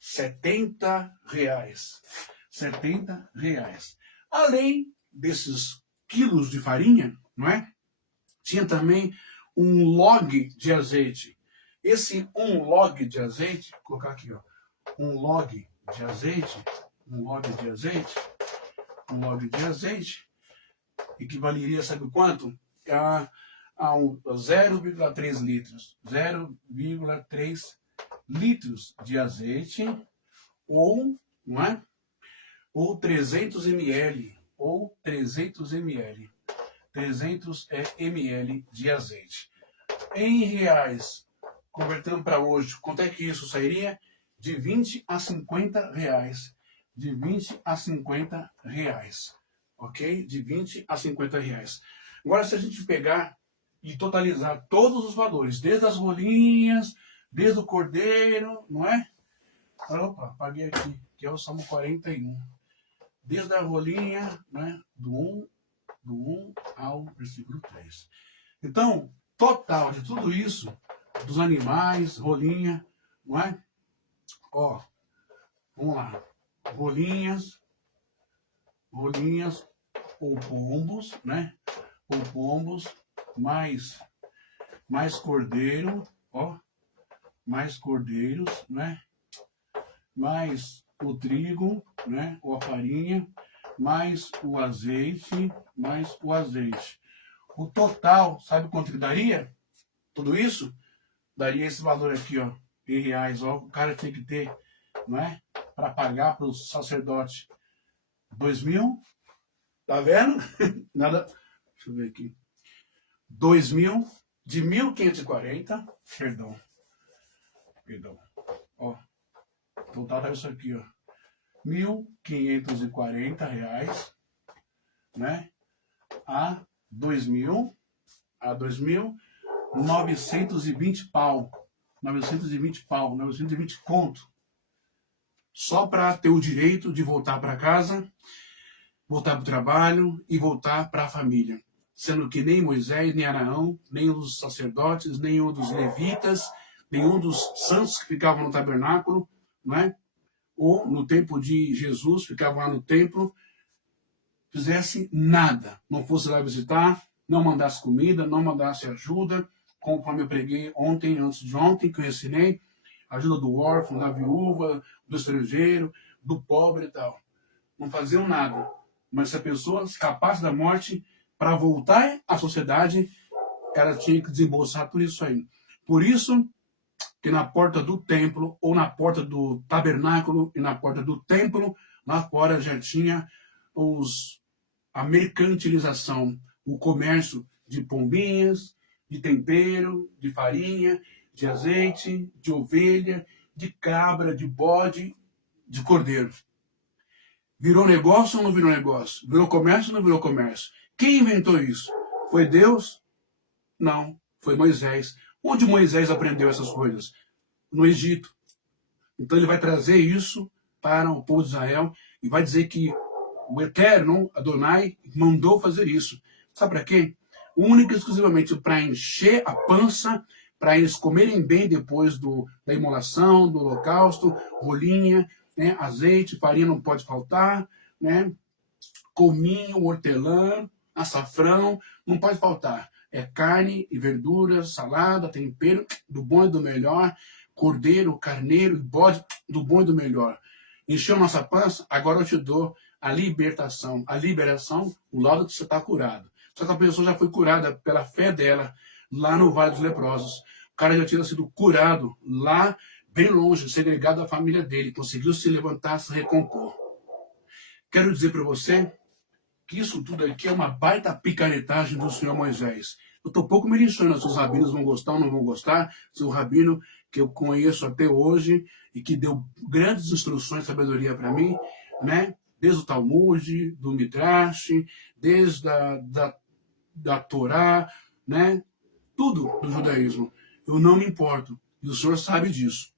70 reais. 70 reais. Além desses quilos de farinha, não é? Tinha também um log de azeite. Esse log de azeite, vou colocar aqui, ó, um log de azeite, equivaleria, sabe quanto? A 0,3 litros. 0,3 litros de azeite, ou, não é? Ou 300 ml, 300 ml de azeite. Em reais, convertendo para hoje, quanto é que isso sairia? De 20 a 50 reais. De 20 a 50 reais. Ok? De 20 a 50 reais. Agora, se a gente pegar e totalizar todos os valores, desde as rolinhas, desde o cordeiro, não é? Opa, apaguei aqui, que é o Salmo 41. Desde a rolinha, né? Do 1 ao versículo 3. Então, total de tudo isso, dos animais, rolinha, não é? Ó, vamos lá. Rolinhas ou pombos, né? Ou pombos, mais cordeiro, ó. Mais cordeiros, né? Mais o trigo, né? Ou a farinha, mais o azeite, O total, sabe quanto que daria? Tudo isso? Daria esse valor aqui, ó, em reais, ó. O cara tem que ter, não é? Para pagar para o sacerdote 2.000, tá vendo? Nada, deixa eu ver aqui. 2.000, de 1.540, perdão. Ó, total é isso aqui, ó. 1.540 reais, né? A 2.920 pau. 920 conto. Só para ter o direito de voltar para casa, voltar para o trabalho e voltar para a família. Sendo que nem Moisés, nem Arão, nem os sacerdotes, nenhum dos levitas, nenhum dos santos que ficavam no tabernáculo, não é? Ou no tempo de Jesus, ficavam lá no templo, fizesse nada. Não fosse lá visitar, não mandasse comida, não mandasse ajuda, conforme eu preguei ontem, antes de ontem, que eu ensinei, ajuda do órfão, da viúva, do estrangeiro, do pobre e tal. Não faziam nada. Mas se a pessoa escapasse da morte, para voltar à sociedade, ela tinha que desembolsar tudo isso aí. Por isso que na porta do templo, ou na porta do tabernáculo e na porta do templo, lá fora já tinha a mercantilização, o comércio de pombinhas, de tempero, de farinha, de azeite, de ovelha, de cabra, de bode, de cordeiro. Virou negócio ou não virou negócio? Virou comércio ou não virou comércio? Quem inventou isso? Foi Deus? Não, foi Moisés. Onde Moisés aprendeu essas coisas? No Egito. Então ele vai trazer isso para o povo de Israel e vai dizer que o Eterno, Adonai, mandou fazer isso. Sabe para quê? Única e exclusivamente para encher a pança, para eles comerem bem depois da imolação, do holocausto, rolinha, né, azeite, farinha não pode faltar, né, cominho, hortelã, açafrão, não pode faltar. É carne e verduras, salada, tempero, do bom e do melhor, cordeiro, carneiro e bode, do bom e do melhor. Encheu nossa pança, agora eu te dou a libertação. A liberação, o laudo que você está curado. Só que a pessoa já foi curada pela fé dela, lá no Vale dos Leprosos. O cara já tinha sido curado lá, bem longe, segregado da família dele. Conseguiu se levantar, se recompor. Quero dizer para você que isso tudo aqui é uma baita picaretagem do senhor Moisés. Eu estou pouco me lixando se os rabinos vão gostar ou não vão gostar, se o rabino que eu conheço até hoje e que deu grandes instruções de sabedoria para mim, né? Desde o Talmud, do Midrash, desde da Torá, né? Tudo do judaísmo. Eu não me importo, e o senhor sabe disso.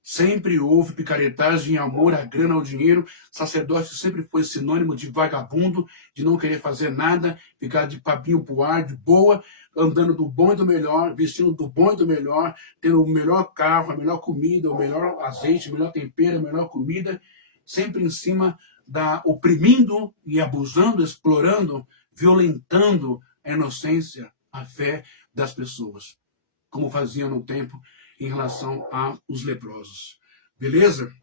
Sempre houve picaretagem, amor à grana, ao dinheiro. Sacerdote sempre foi sinônimo de vagabundo, de não querer fazer nada, ficar de papinho pro ar, de boa, andando do bom e do melhor, vestindo do bom e do melhor, tendo o melhor carro, a melhor comida, o melhor azeite, o melhor tempero, a melhor comida, sempre em cima oprimindo e abusando, explorando, violentando a inocência, a fé das pessoas, como faziam no tempo em relação aos leprosos. Beleza?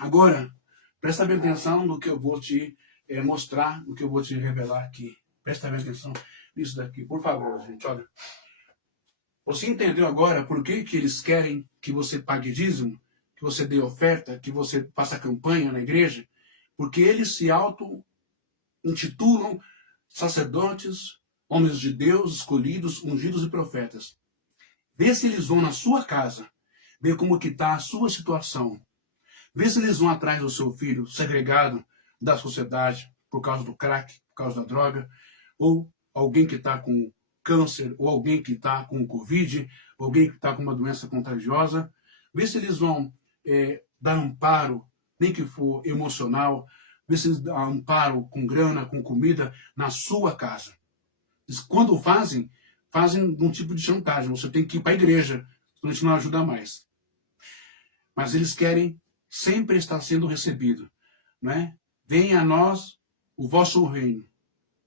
Agora, presta bem atenção no que eu vou te mostrar, no que eu vou te revelar aqui. Presta bem atenção nisso daqui, por favor, gente. Olha, você entendeu agora por que eles querem que você pague dízimo, que você dê oferta, que você faça campanha na igreja? Porque eles se auto-intitulam sacerdotes, homens de Deus, escolhidos, ungidos e profetas. Vê se eles vão na sua casa, vê como que está a sua situação. Vê se eles vão atrás do seu filho segregado da sociedade por causa do crack, por causa da droga, ou alguém que está com câncer, ou alguém que está com Covid, ou alguém que está com uma doença contagiosa. Vê se eles vão dar amparo, nem que for emocional, vê se eles dão amparo com grana, com comida, na sua casa. Eles, quando fazem um tipo de chantagem. Você tem que ir para a igreja, senão a gente não ajuda mais. Mas eles querem sempre estar sendo recebido. Né? Venha a nós o vosso reino.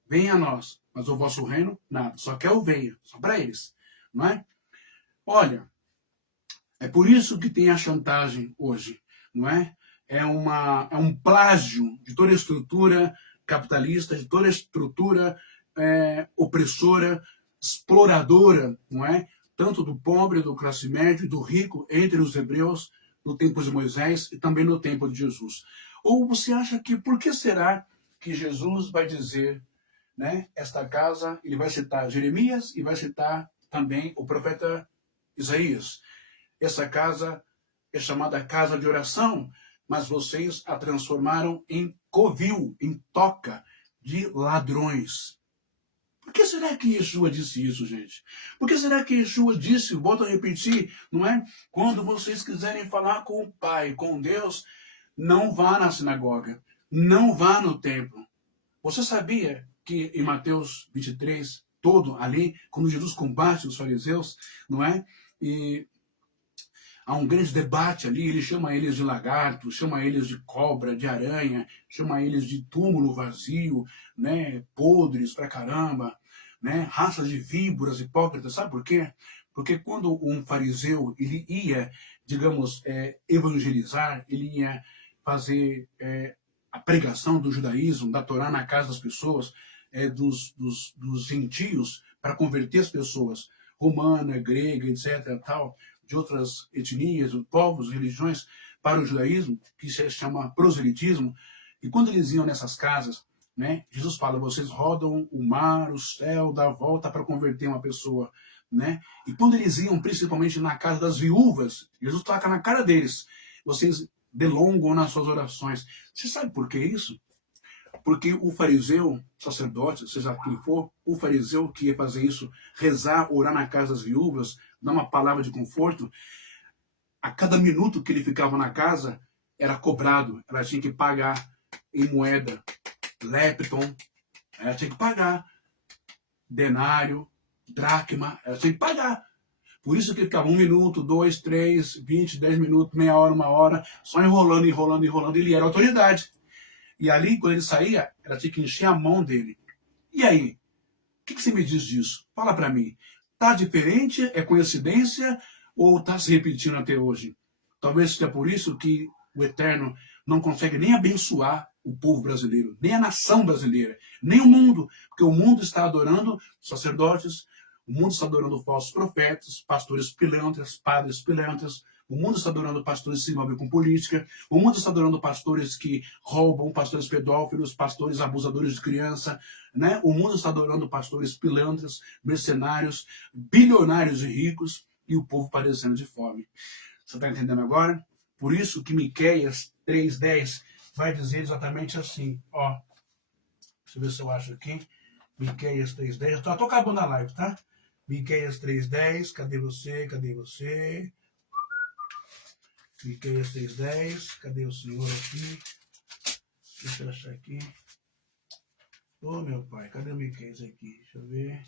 Venha a nós. Mas o vosso reino, nada. Só quer o venha. Só para eles. Não é? Olha, é por isso que tem a chantagem hoje. Não é? É um plágio de toda a estrutura capitalista, de toda a estrutura opressora, exploradora, não é? Tanto do pobre, do classe média, do rico, entre os hebreus, no tempo de Moisés e também no tempo de Jesus. Ou você acha que, por que será que Jesus vai dizer, né, esta casa, ele vai citar Jeremias e vai citar também o profeta Isaías. Essa casa é chamada casa de oração, mas vocês a transformaram em covil, em toca de ladrões. Por que será que Yeshua disse isso, gente? Por que será que Yeshua disse, volto a repetir, não é? Quando vocês quiserem falar com o Pai, com Deus, não vá na sinagoga, não vá no templo. Você sabia que em Mateus 23, todo ali, quando Jesus combate os fariseus, não é? E há um grande debate ali, ele chama eles de lagarto, chama eles de cobra, de aranha, chama eles de túmulo vazio, né, podres pra caramba, né, raças de víboras hipócritas. Sabe por quê? Porque quando um fariseu ele ia, digamos, evangelizar, ele ia fazer a pregação do judaísmo, da Torá na casa das pessoas, dos gentios, para converter as pessoas, romana, grega, etc., tal, de outras etnias, povos, religiões, para o judaísmo, que se chama proselitismo. E quando eles iam nessas casas, né, Jesus fala, vocês rodam o mar, o céu, dá a volta para converter uma pessoa. Né? E quando eles iam, principalmente na casa das viúvas, Jesus toca na cara deles, vocês delongam nas suas orações. Você sabe por que isso? Porque o fariseu, sacerdote, seja quem for, o fariseu que ia fazer isso, rezar, orar na casa das viúvas, dar uma palavra de conforto, a cada minuto que ele ficava na casa, era cobrado. Ela tinha que pagar em moeda, lepton, ela tinha que pagar denário, dracma, ela tinha que pagar. Por isso que ele ficava 1 minuto, 2, 3, 20, 10 minutos, meia hora, 1 hora, só enrolando, enrolando, enrolando. Ele era autoridade. E ali, quando ele saía, ela tinha que encher a mão dele. E aí? O que você me diz disso? Fala para mim. Tá diferente? É coincidência? Ou tá se repetindo até hoje? Talvez seja por isso que o Eterno não consegue nem abençoar o povo brasileiro, nem a nação brasileira, nem o mundo. Porque o mundo está adorando sacerdotes, o mundo está adorando falsos profetas, pastores pilantras, padres pilantras. O mundo está adorando pastores que se envolvem com política. O mundo está adorando pastores que roubam, pastores pedófilos, pastores abusadores de criança. Né? O mundo está adorando pastores pilantras, mercenários, bilionários e ricos, e o povo padecendo de fome. Você está entendendo agora? Por isso que Miqueias 3:10 vai dizer exatamente assim. Ó, deixa eu ver se eu acho aqui. Miqueias 3:10. Estou acabando a live, tá? Miqueias 3:10. Cadê você? Cadê você? Miqueias 3:10. Cadê o senhor aqui? Deixa eu achar aqui. Ô, meu pai, cadê o Miqueias aqui? Deixa eu ver.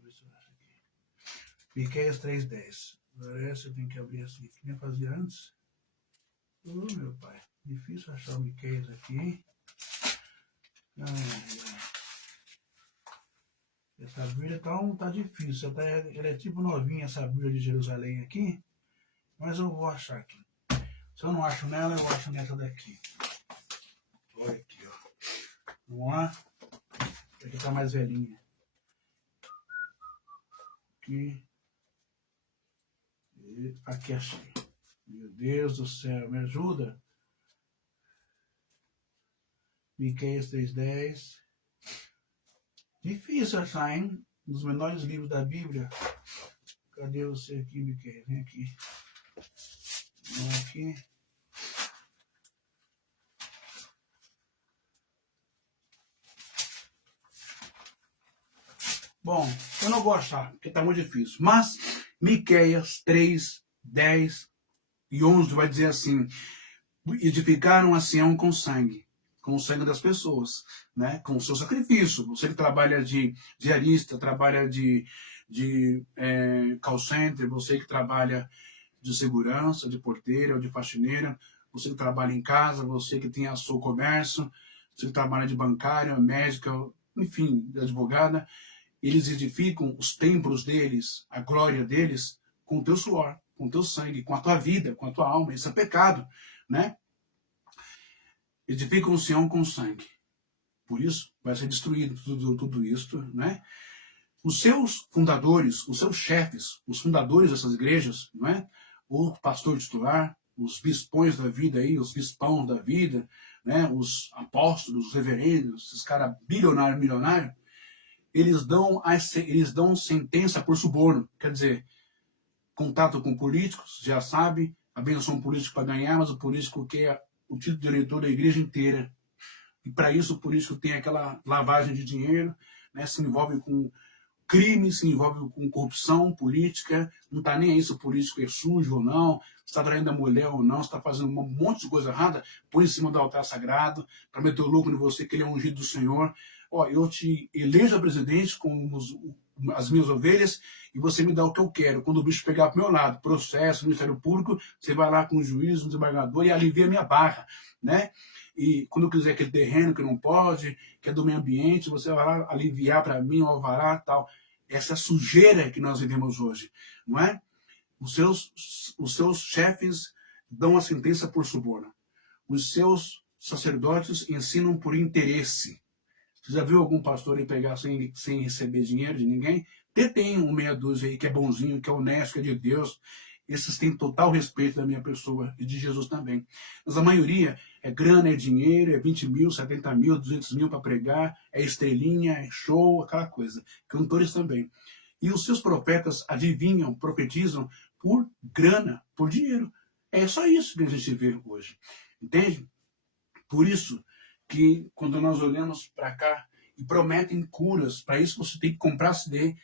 Deixa eu achar aqui. Miqueias 3:10. Parece que eu tenho que abrir assim. O que eu fazia antes? Ô, meu pai, difícil achar o Miqueias aqui. Essa Bíblia tá difícil. Ela é tipo novinha, essa Bíblia de Jerusalém aqui. Mas eu vou achar aqui. Se eu não acho nela, eu acho nessa daqui. Olha aqui, ó. Vamos lá. Aqui tá mais velhinha. Aqui. E aqui achei. Meu Deus do céu, me ajuda. Miqueias 3:10. Difícil achar, hein? Um dos menores livros da Bíblia. Cadê você aqui, Miqueias? Vem aqui. Vem aqui. Bom, eu não vou achar, porque está muito difícil. Mas Miqueias 3:10 e 11 vai dizer assim: edificaram a Sião com o sangue das pessoas, né? Com o seu sacrifício. Você que trabalha de diarista, trabalha de call center, você que trabalha de segurança, de porteira ou de faxineira, você que trabalha em casa, você que tem o seu comércio, você que trabalha de bancária, médica, enfim, de advogada, eles edificam os templos deles, a glória deles, com o teu suor, com o teu sangue, com a tua vida, com a tua alma. Isso é pecado, né? Edificam o Sião com sangue. Por isso, vai ser destruído tudo isso, né? Os seus fundadores, os seus chefes, os fundadores dessas igrejas, não é? O pastor titular, os bispões da vida aí, os bispãos da vida, né? Os apóstolos, os reverendos, esses caras bilionários, milionários, eles dão sentença por suborno. Quer dizer, contato com políticos, já sabe, abençoa um político para ganhar, mas o político quer o título de eleitor da igreja inteira. E para isso o político tem aquela lavagem de dinheiro, né? Se envolve com crime, se envolve com corrupção política, não está nem aí se o político é sujo ou não, se está traindo a mulher ou não, se está fazendo um monte de coisa errada, põe em cima do altar sagrado, para meter o louco em você, que ele é ungido do Senhor. Ó, eu te elejo a presidente com as minhas ovelhas e você me dá o que eu quero. Quando o bicho pegar para o meu lado, processo, Ministério Público, você vai lá com o juiz, o desembargador e alivia a minha barra, né? E quando eu quiser aquele terreno que não pode, que é do meio ambiente, você vai lá aliviar para mim o alvará e tal. Essa sujeira que nós vivemos hoje, não é? Os seus chefes dão a sentença por suborno. Os seus sacerdotes ensinam por interesse. Você já viu algum pastor aí pegar sem receber dinheiro de ninguém? Tem um meia dúzia aí que é bonzinho, que é honesto, que é de Deus. Esses têm total respeito da minha pessoa e de Jesus também. Mas a maioria é grana, é dinheiro, é 20 mil, 70 mil, 200 mil para pregar, é estrelinha, é show, aquela coisa. Cantores também. E os seus profetas adivinham, profetizam por grana, por dinheiro. É só isso que a gente vê hoje. Entende? Por isso que quando nós olhamos para cá e prometem curas, para isso você tem que comprar CD,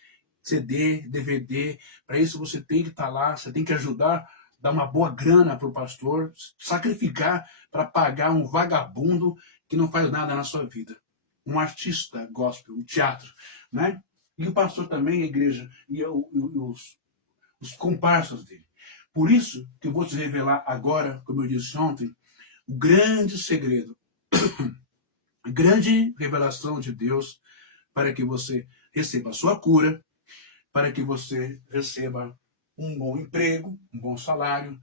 DVD, para isso você tem que estar lá, você tem que ajudar, dar uma boa grana para o pastor, sacrificar para pagar um vagabundo que não faz nada na sua vida. Um artista gospel, um teatro, né? E o pastor também, a igreja, e os comparsas dele. Por isso que eu vou te revelar agora, como eu disse ontem, o grande segredo, a grande revelação de Deus para que você receba a sua cura, para que você receba um bom emprego, um bom salário,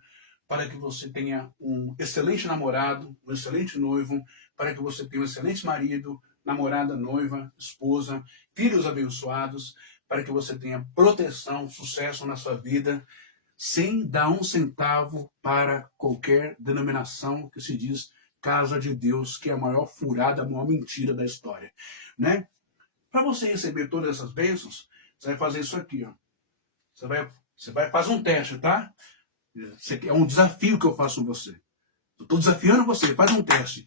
para que você tenha um excelente namorado, um excelente noivo, para que você tenha um excelente marido, namorada, noiva, esposa, filhos abençoados, para que você tenha proteção, sucesso na sua vida, sem dar um centavo para qualquer denominação que se diz Casa de Deus, que é a maior furada, a maior mentira da história, né? Para você receber todas essas bênçãos, você vai fazer isso aqui, ó. Você vai fazer um teste, tá? É um desafio que eu faço com você. Eu estou desafiando você, faz um teste.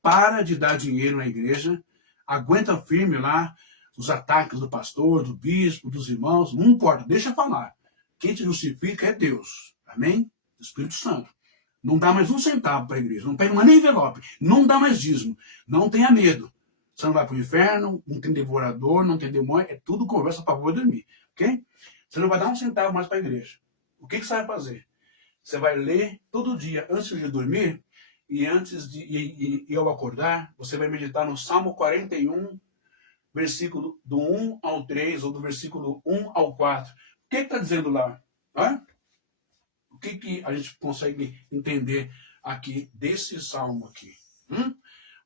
Para de dar dinheiro na igreja, aguenta firme lá os ataques do pastor, do bispo, dos irmãos, não importa, deixa falar. Quem te justifica é Deus, amém? O Espírito Santo. Não dá mais um centavo para a igreja, não pega mais nem envelope, não dá mais dízimo, não tenha medo. Você não vai para o inferno, não tem devorador, não tem demônio, é tudo conversa para vou dormir, ok? Você não vai dar um centavo mais para a igreja. O que você vai fazer? Você vai ler todo dia, antes de dormir, e antes de eu acordar, você vai meditar no Salmo 41, versículo do 1 ao 3, ou do versículo 1 ao 4. O que está dizendo lá? Hã? O que a gente consegue entender aqui desse salmo aqui?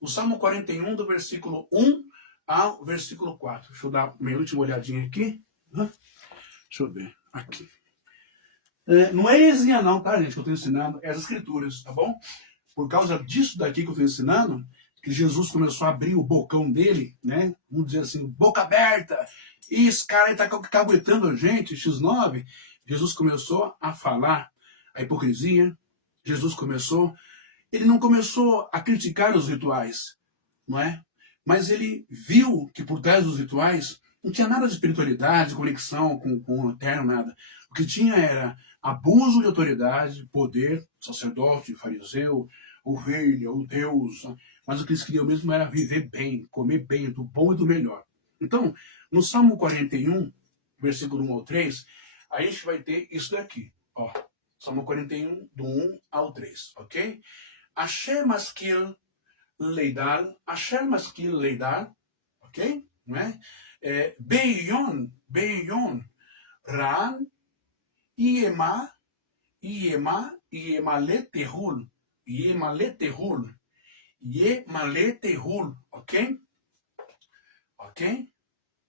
O Salmo 41, do versículo 1 ao versículo 4. Deixa eu dar minha última olhadinha aqui. Deixa eu ver. Aqui. Não é heresia não, tá, gente, que eu estou ensinando. É as escrituras, tá bom? Por causa disso daqui que eu estou ensinando, que Jesus começou a abrir o bocão dele, né? Vamos dizer assim, boca aberta. E esse cara aí está caguetando a gente, X9. Jesus começou a falar a hipocrisia. Jesus começou... Ele não começou a criticar os rituais, não é? Mas ele viu que por trás dos rituais não tinha nada de espiritualidade, conexão com o eterno, nada. O que tinha era abuso de autoridade, poder, sacerdote, fariseu, ovelha, o Deus. Mas o que eles queriam mesmo era viver bem, comer bem, do bom e do melhor. Então, no Salmo 41, versículo 1 ao 3, a gente vai ter isso daqui. Ó, Salmo 41, do 1 ao 3, ok? Asher maskil leidal, ok? Não é? Beiyon, ran, iema letehul, ok? Ok?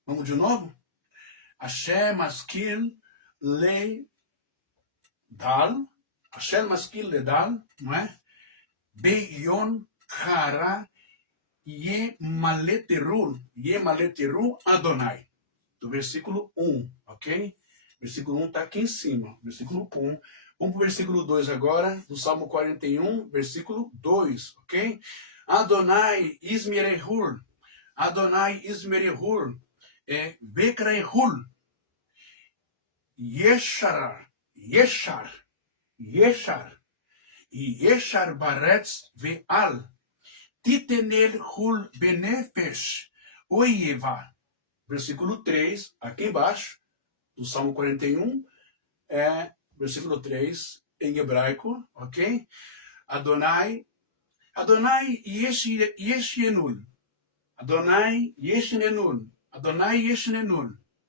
Vamos de novo? Asher maskil leidal, não é? Beiyon hara ye maleteru Adonai. Do versículo 1, ok? Versículo 1 está aqui em cima. Versículo 1. Vamos para o versículo 2 agora, do Salmo 41, versículo 2, ok? Adonai ismerehur. Vekrehul. Yeshar. Yeshar baretz ve'al. Titenel hul benefesh. Oieva. Versículo 3, aqui embaixo, do Salmo 41, versículo 3, em hebraico, ok? Adonai yeshenul.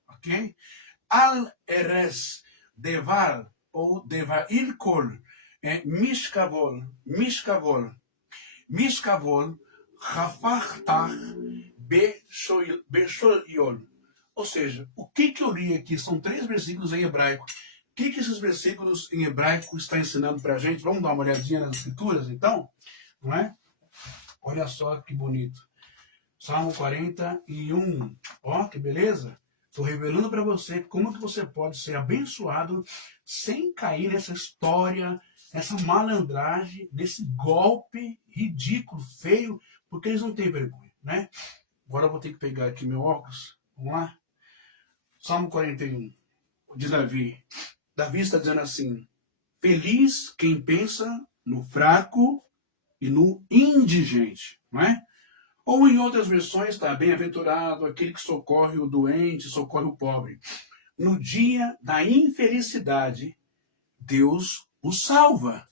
Ok? Al eres devar, ou devail kol, mishkavol, Rafachtach Beshoyol. Ou seja, o que eu li aqui são 3 versículos em hebraico. O que esses versículos em hebraico estão ensinando para a gente? Vamos dar uma olhadinha nas escrituras, então? Não é? Olha só que bonito. Salmo 41. Ó, que beleza. Estou revelando para você como que você pode ser abençoado sem cair nessa história nessa malandragem, nesse golpe ridículo, feio, porque eles não têm vergonha, né? Agora eu vou ter que pegar aqui meu óculos. Vamos lá? Salmo 41, de Davi. Davi está dizendo assim: feliz quem pensa no fraco e no indigente, não é? Ou em outras versões está bem-aventurado aquele que socorre o doente, socorre o pobre. No dia da infelicidade, Deus o salva.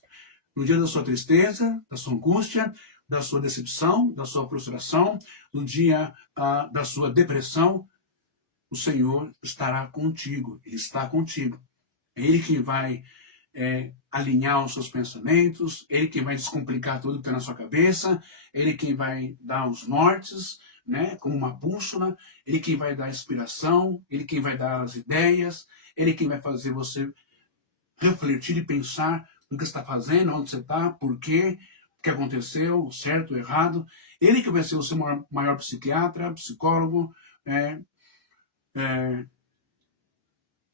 No dia da sua tristeza, da sua angústia, da sua decepção, da sua frustração, no dia da sua depressão, o Senhor estará contigo. Ele está contigo. É Ele que vai alinhar os seus pensamentos, Ele que vai descomplicar tudo que está na sua cabeça, Ele que vai dar os nortes, né, como uma bússola, Ele que vai dar inspiração, Ele que vai dar as ideias, Ele que vai fazer você refletir e pensar no que você está fazendo, onde você está, por quê, o que aconteceu, certo, errado. Ele que vai ser o seu maior psiquiatra, psicólogo,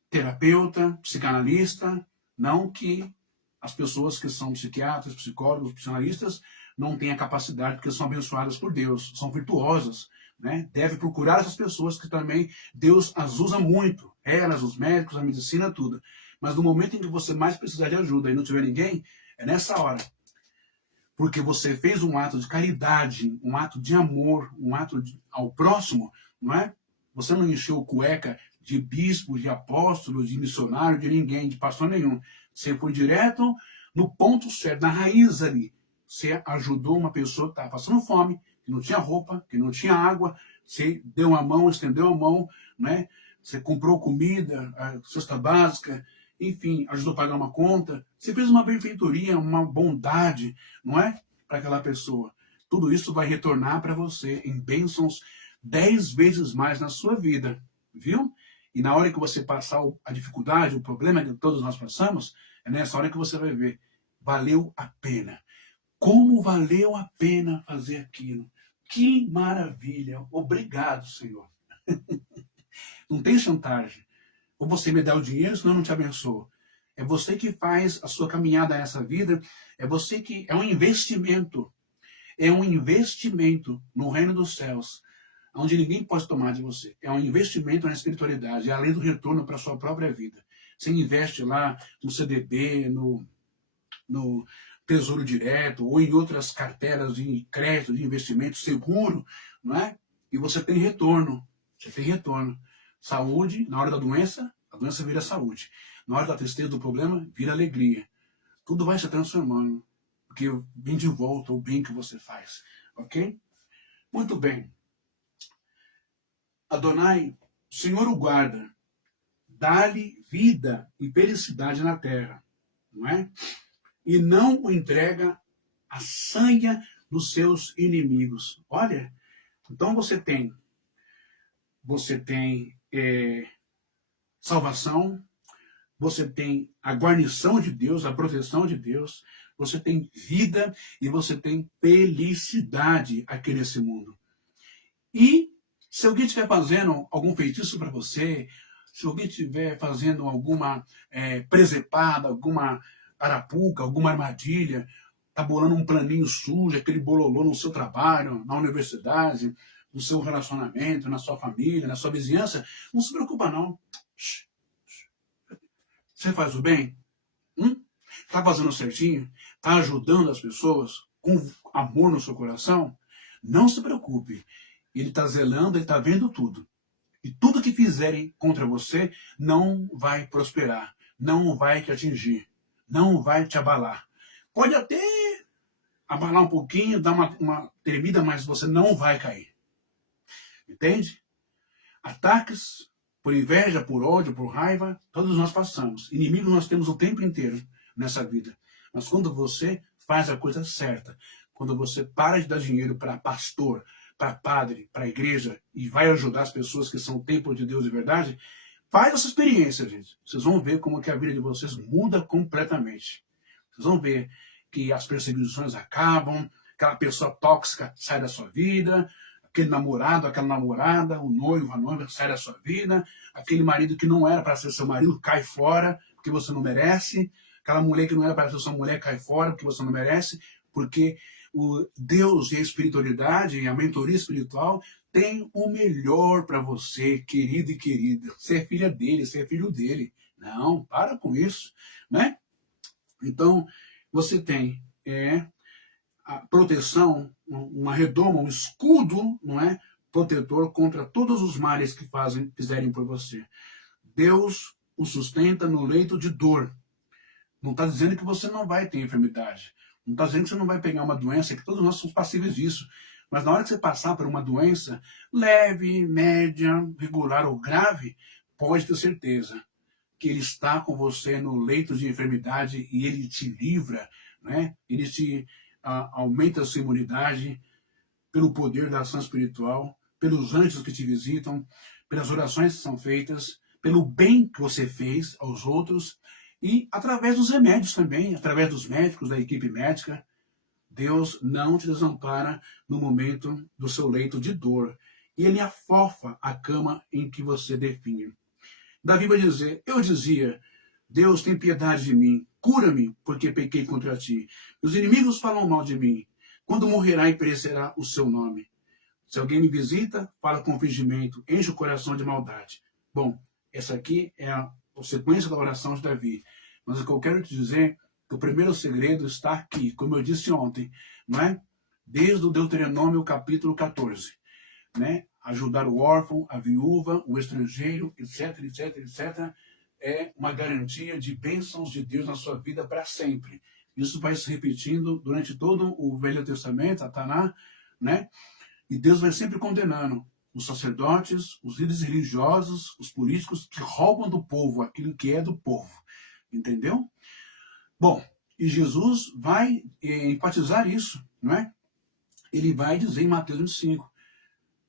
terapeuta, psicanalista. Não que as pessoas que são psiquiatras, psicólogos, psicanalistas não tenham capacidade, porque são abençoadas por Deus, são virtuosas, né? Deve procurar essas pessoas que também Deus as usa muito, elas, os médicos, a medicina, tudo. Mas no momento em que você mais precisar de ajuda e não tiver ninguém, é nessa hora. Porque você fez um ato de caridade, um ato de amor, um ato ao próximo, não é? Você não encheu cueca de bispo, de apóstolo, de missionário, de ninguém, de pastor nenhum. Você foi direto no ponto certo, na raiz ali. Você ajudou uma pessoa que estava passando fome, que não tinha roupa, que não tinha água. Você deu a mão, estendeu a mão, né? Você comprou comida, a cesta básica, enfim, ajudou a pagar uma conta. Você fez uma benfeitoria, uma bondade, não é? Para aquela pessoa. Tudo isso vai retornar para você em bênçãos 10 vezes mais na sua vida, viu? E na hora que você passar a dificuldade, o problema que todos nós passamos, é nessa hora que você vai ver, valeu a pena. Como valeu a pena fazer aquilo. Que maravilha. Obrigado, Senhor. Não tem chantagem. Ou você me dá o dinheiro, senão eu não te abençoo. É você que faz a sua caminhada nessa vida, é você que... É um investimento. É um investimento no reino dos céus, onde ninguém pode tomar de você. É um investimento na espiritualidade, é a lei do retorno para a sua própria vida. Você investe lá no CDB, no Tesouro Direto, ou em outras carteiras de crédito, de investimento seguro, não é? E você tem retorno. Você tem retorno. Saúde, na hora da doença, a doença vira saúde. Na hora da tristeza, do problema, vira alegria. Tudo vai se transformando, porque vem de volta o bem que você faz. Ok? Muito bem. Adonai, o Senhor o guarda, dá-lhe vida e felicidade na terra, não é? E não o entrega à sanha dos seus inimigos. Olha, então você tem salvação, você tem a guarnição de Deus, a proteção de Deus, você tem vida e você tem felicidade aqui nesse mundo. E se alguém estiver fazendo algum feitiço para você, se alguém estiver fazendo alguma presepada, alguma arapuca, alguma armadilha, está bolando um planinho sujo, aquele bololô no seu trabalho, na universidade, no seu relacionamento, na sua família, na sua vizinhança, não se preocupa não. Você faz o bem? Está fazendo certinho? Está ajudando as pessoas com amor no seu coração? Não se preocupe. Ele está zelando, ele está vendo tudo. E tudo que fizerem contra você não vai prosperar, não vai te atingir, não vai te abalar. Pode até abalar um pouquinho, dar uma tremida, mas você não vai cair. Entende? Ataques por inveja, por ódio, por raiva, todos nós passamos. Inimigos nós temos o tempo inteiro nessa vida. Mas quando você faz a coisa certa, quando você para de dar dinheiro para pastor, para padre, para igreja, e vai ajudar as pessoas que são o templo de Deus de verdade, faz essa experiência, gente. Vocês vão ver como que a vida de vocês muda completamente. Vocês vão ver que as perseguições acabam, aquela pessoa tóxica sai da sua vida, aquele namorado, aquela namorada, o noivo, a noiva sai da sua vida, aquele marido que não era para ser seu marido cai fora, porque você não merece, aquela mulher que não era para ser sua mulher cai fora, porque você não merece, porque o Deus e a espiritualidade e a mentoria espiritual tem o melhor para você, querido e querida. Você é filha dele, você é filho dele. Não, para com isso, né? Então, você tem a proteção, uma redoma, um escudo, não é? Protetor contra todos os males que fizerem por você. Deus o sustenta no leito de dor. Não está dizendo que você não vai ter enfermidade. Não está dizendo que você não vai pegar uma doença, que todos nós somos passíveis disso. Mas na hora que você passar por uma doença leve, média, regular ou grave, pode ter certeza que Ele está com você no leito de enfermidade e Ele te livra, né? Ele te aumenta a sua imunidade pelo poder da ação espiritual, pelos anjos que te visitam, pelas orações que são feitas, pelo bem que você fez aos outros e através dos remédios também, através dos médicos, da equipe médica. Deus não te desampara no momento do seu leito de dor. E Ele afofa a cama em que você definha. Davi vai dizer, eu dizia, Deus tem piedade de mim, cura-me, porque pequei contra ti. Os inimigos falam mal de mim. Quando morrerá e perecerá o seu nome? Se alguém me visita, fala com fingimento, enche o coração de maldade. Bom, essa aqui é a sequência da oração de Davi. Mas o que eu quero te dizer, que o primeiro segredo está aqui, como eu disse ontem, não é? Desde o Deuteronômio capítulo 14, né? Ajudar o órfão, a viúva, o estrangeiro, etc, etc, etc, é uma garantia de bênçãos de Deus na sua vida para sempre. Isso vai se repetindo durante todo o Velho Testamento, a Taná, né? E Deus vai sempre condenando os sacerdotes, os líderes religiosos, os políticos que roubam do povo aquilo que é do povo. Entendeu? Bom, e Jesus vai enfatizar isso, não é? Ele vai dizer em Mateus 25,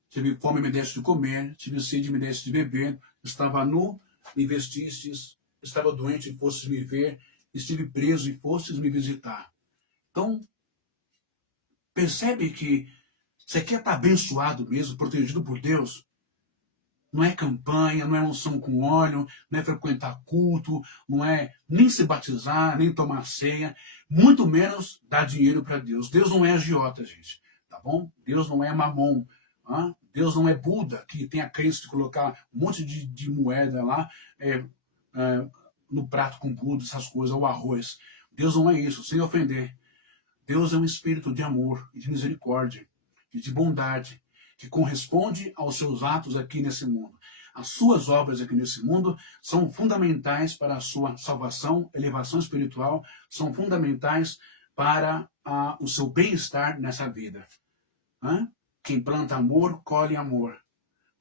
tive fome, me deste de comer, tive sede, me deste de beber, estava nu, me vestistes, estava doente e fostes me ver, estive preso e fostes me visitar. Então, percebe que você quer estar abençoado mesmo, protegido por Deus? Não é campanha, não é unção com óleo, não é frequentar culto, não é nem se batizar, nem tomar ceia, muito menos dar dinheiro para Deus. Deus não é agiota, gente, tá bom? Deus não é mamon, Deus não é Buda, que tem a crença de colocar um monte de moeda lá no prato com Buda, essas coisas, ou arroz. Deus não é isso, sem ofender. Deus é um espírito de amor e de misericórdia e de bondade, que corresponde aos seus atos aqui nesse mundo. As suas obras aqui nesse mundo são fundamentais para a sua salvação, elevação espiritual, são fundamentais para o seu bem-estar nessa vida. Quem planta amor, colhe amor.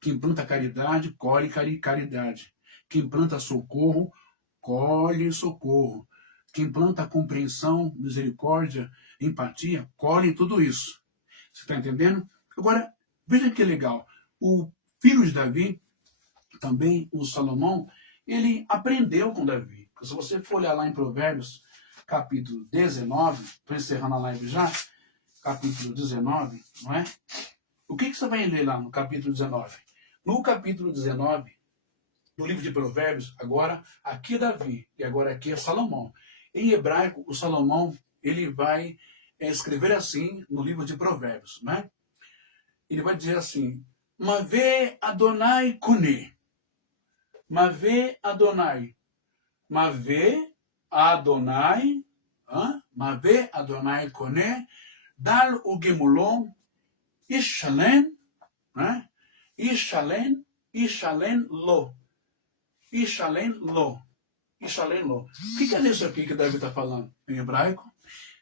Quem planta caridade, colhe caridade. Quem planta socorro, colhe socorro. Quem planta compreensão, misericórdia, empatia, colhe tudo isso. Você está entendendo? Agora, veja que legal. O filho de Davi, também o Salomão, ele aprendeu com Davi. Se você for olhar lá em Provérbios, capítulo 19, estou encerrando a live já, capítulo 19, não é? O que você vai ler lá no capítulo 19? No capítulo 19, no livro de Provérbios, agora aqui é Davi e agora aqui é Salomão. Em hebraico, o Salomão, ele vai escrever assim no livro de Provérbios, né? Ele vai dizer assim, Mave Adonai Kone. Mave Adonai. Mave Adonai. Mave Adonai Kone. Dal o Gemulon. Ishalen. Ishalen. Ishalen lo. Ishalen lo. Ishalen lo. O que é isso aqui que Davi está falando em hebraico?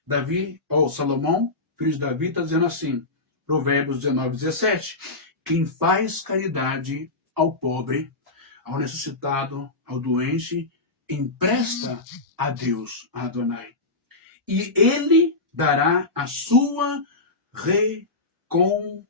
Davi, ou Salomão, filho de Davi, está dizendo assim, Provérbios 19, 17, quem faz caridade ao pobre, ao necessitado, ao doente, empresta a Deus, a Adonai. E ele dará a sua recompensa.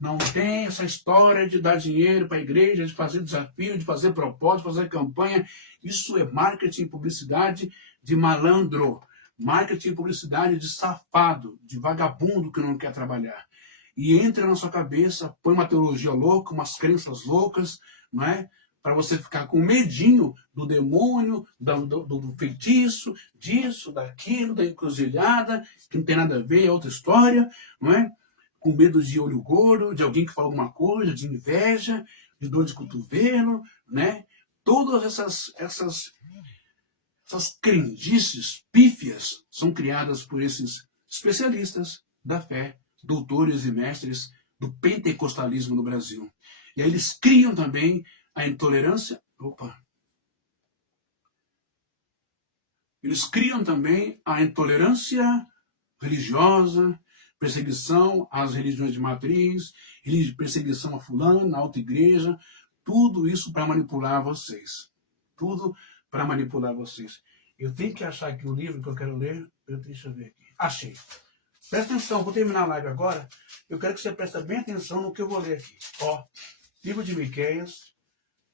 Não tem essa história de dar dinheiro para a igreja, de fazer desafio, de fazer propósito, de fazer campanha. Isso é marketing e publicidade de malandro. Marketing e publicidade de safado, de vagabundo que não quer trabalhar. E entra na sua cabeça, põe uma teologia louca, umas crenças loucas, não é? para você ficar com medinho do demônio, do feitiço, disso, daquilo, da encruzilhada, que não tem nada a ver, é outra história, não é? Com medo de olho gordo, de alguém que fala alguma coisa, de inveja, de dor de cotovelo, né? Todas essas crendices pífias são criadas por esses especialistas da fé, doutores e mestres do pentecostalismo no Brasil. E aí eles criam também a intolerância. Eles criam também a intolerância religiosa, perseguição às religiões de matriz, perseguição a fulano, a outra igreja, tudo isso para manipular vocês. Tudo para manipular vocês. Eu tenho que achar aqui o livro que eu quero ler. Deixa eu ver aqui. Achei. Presta atenção, vou terminar a live agora. Eu quero que você preste bem atenção no que eu vou ler aqui. Ó, livro de Miqueias,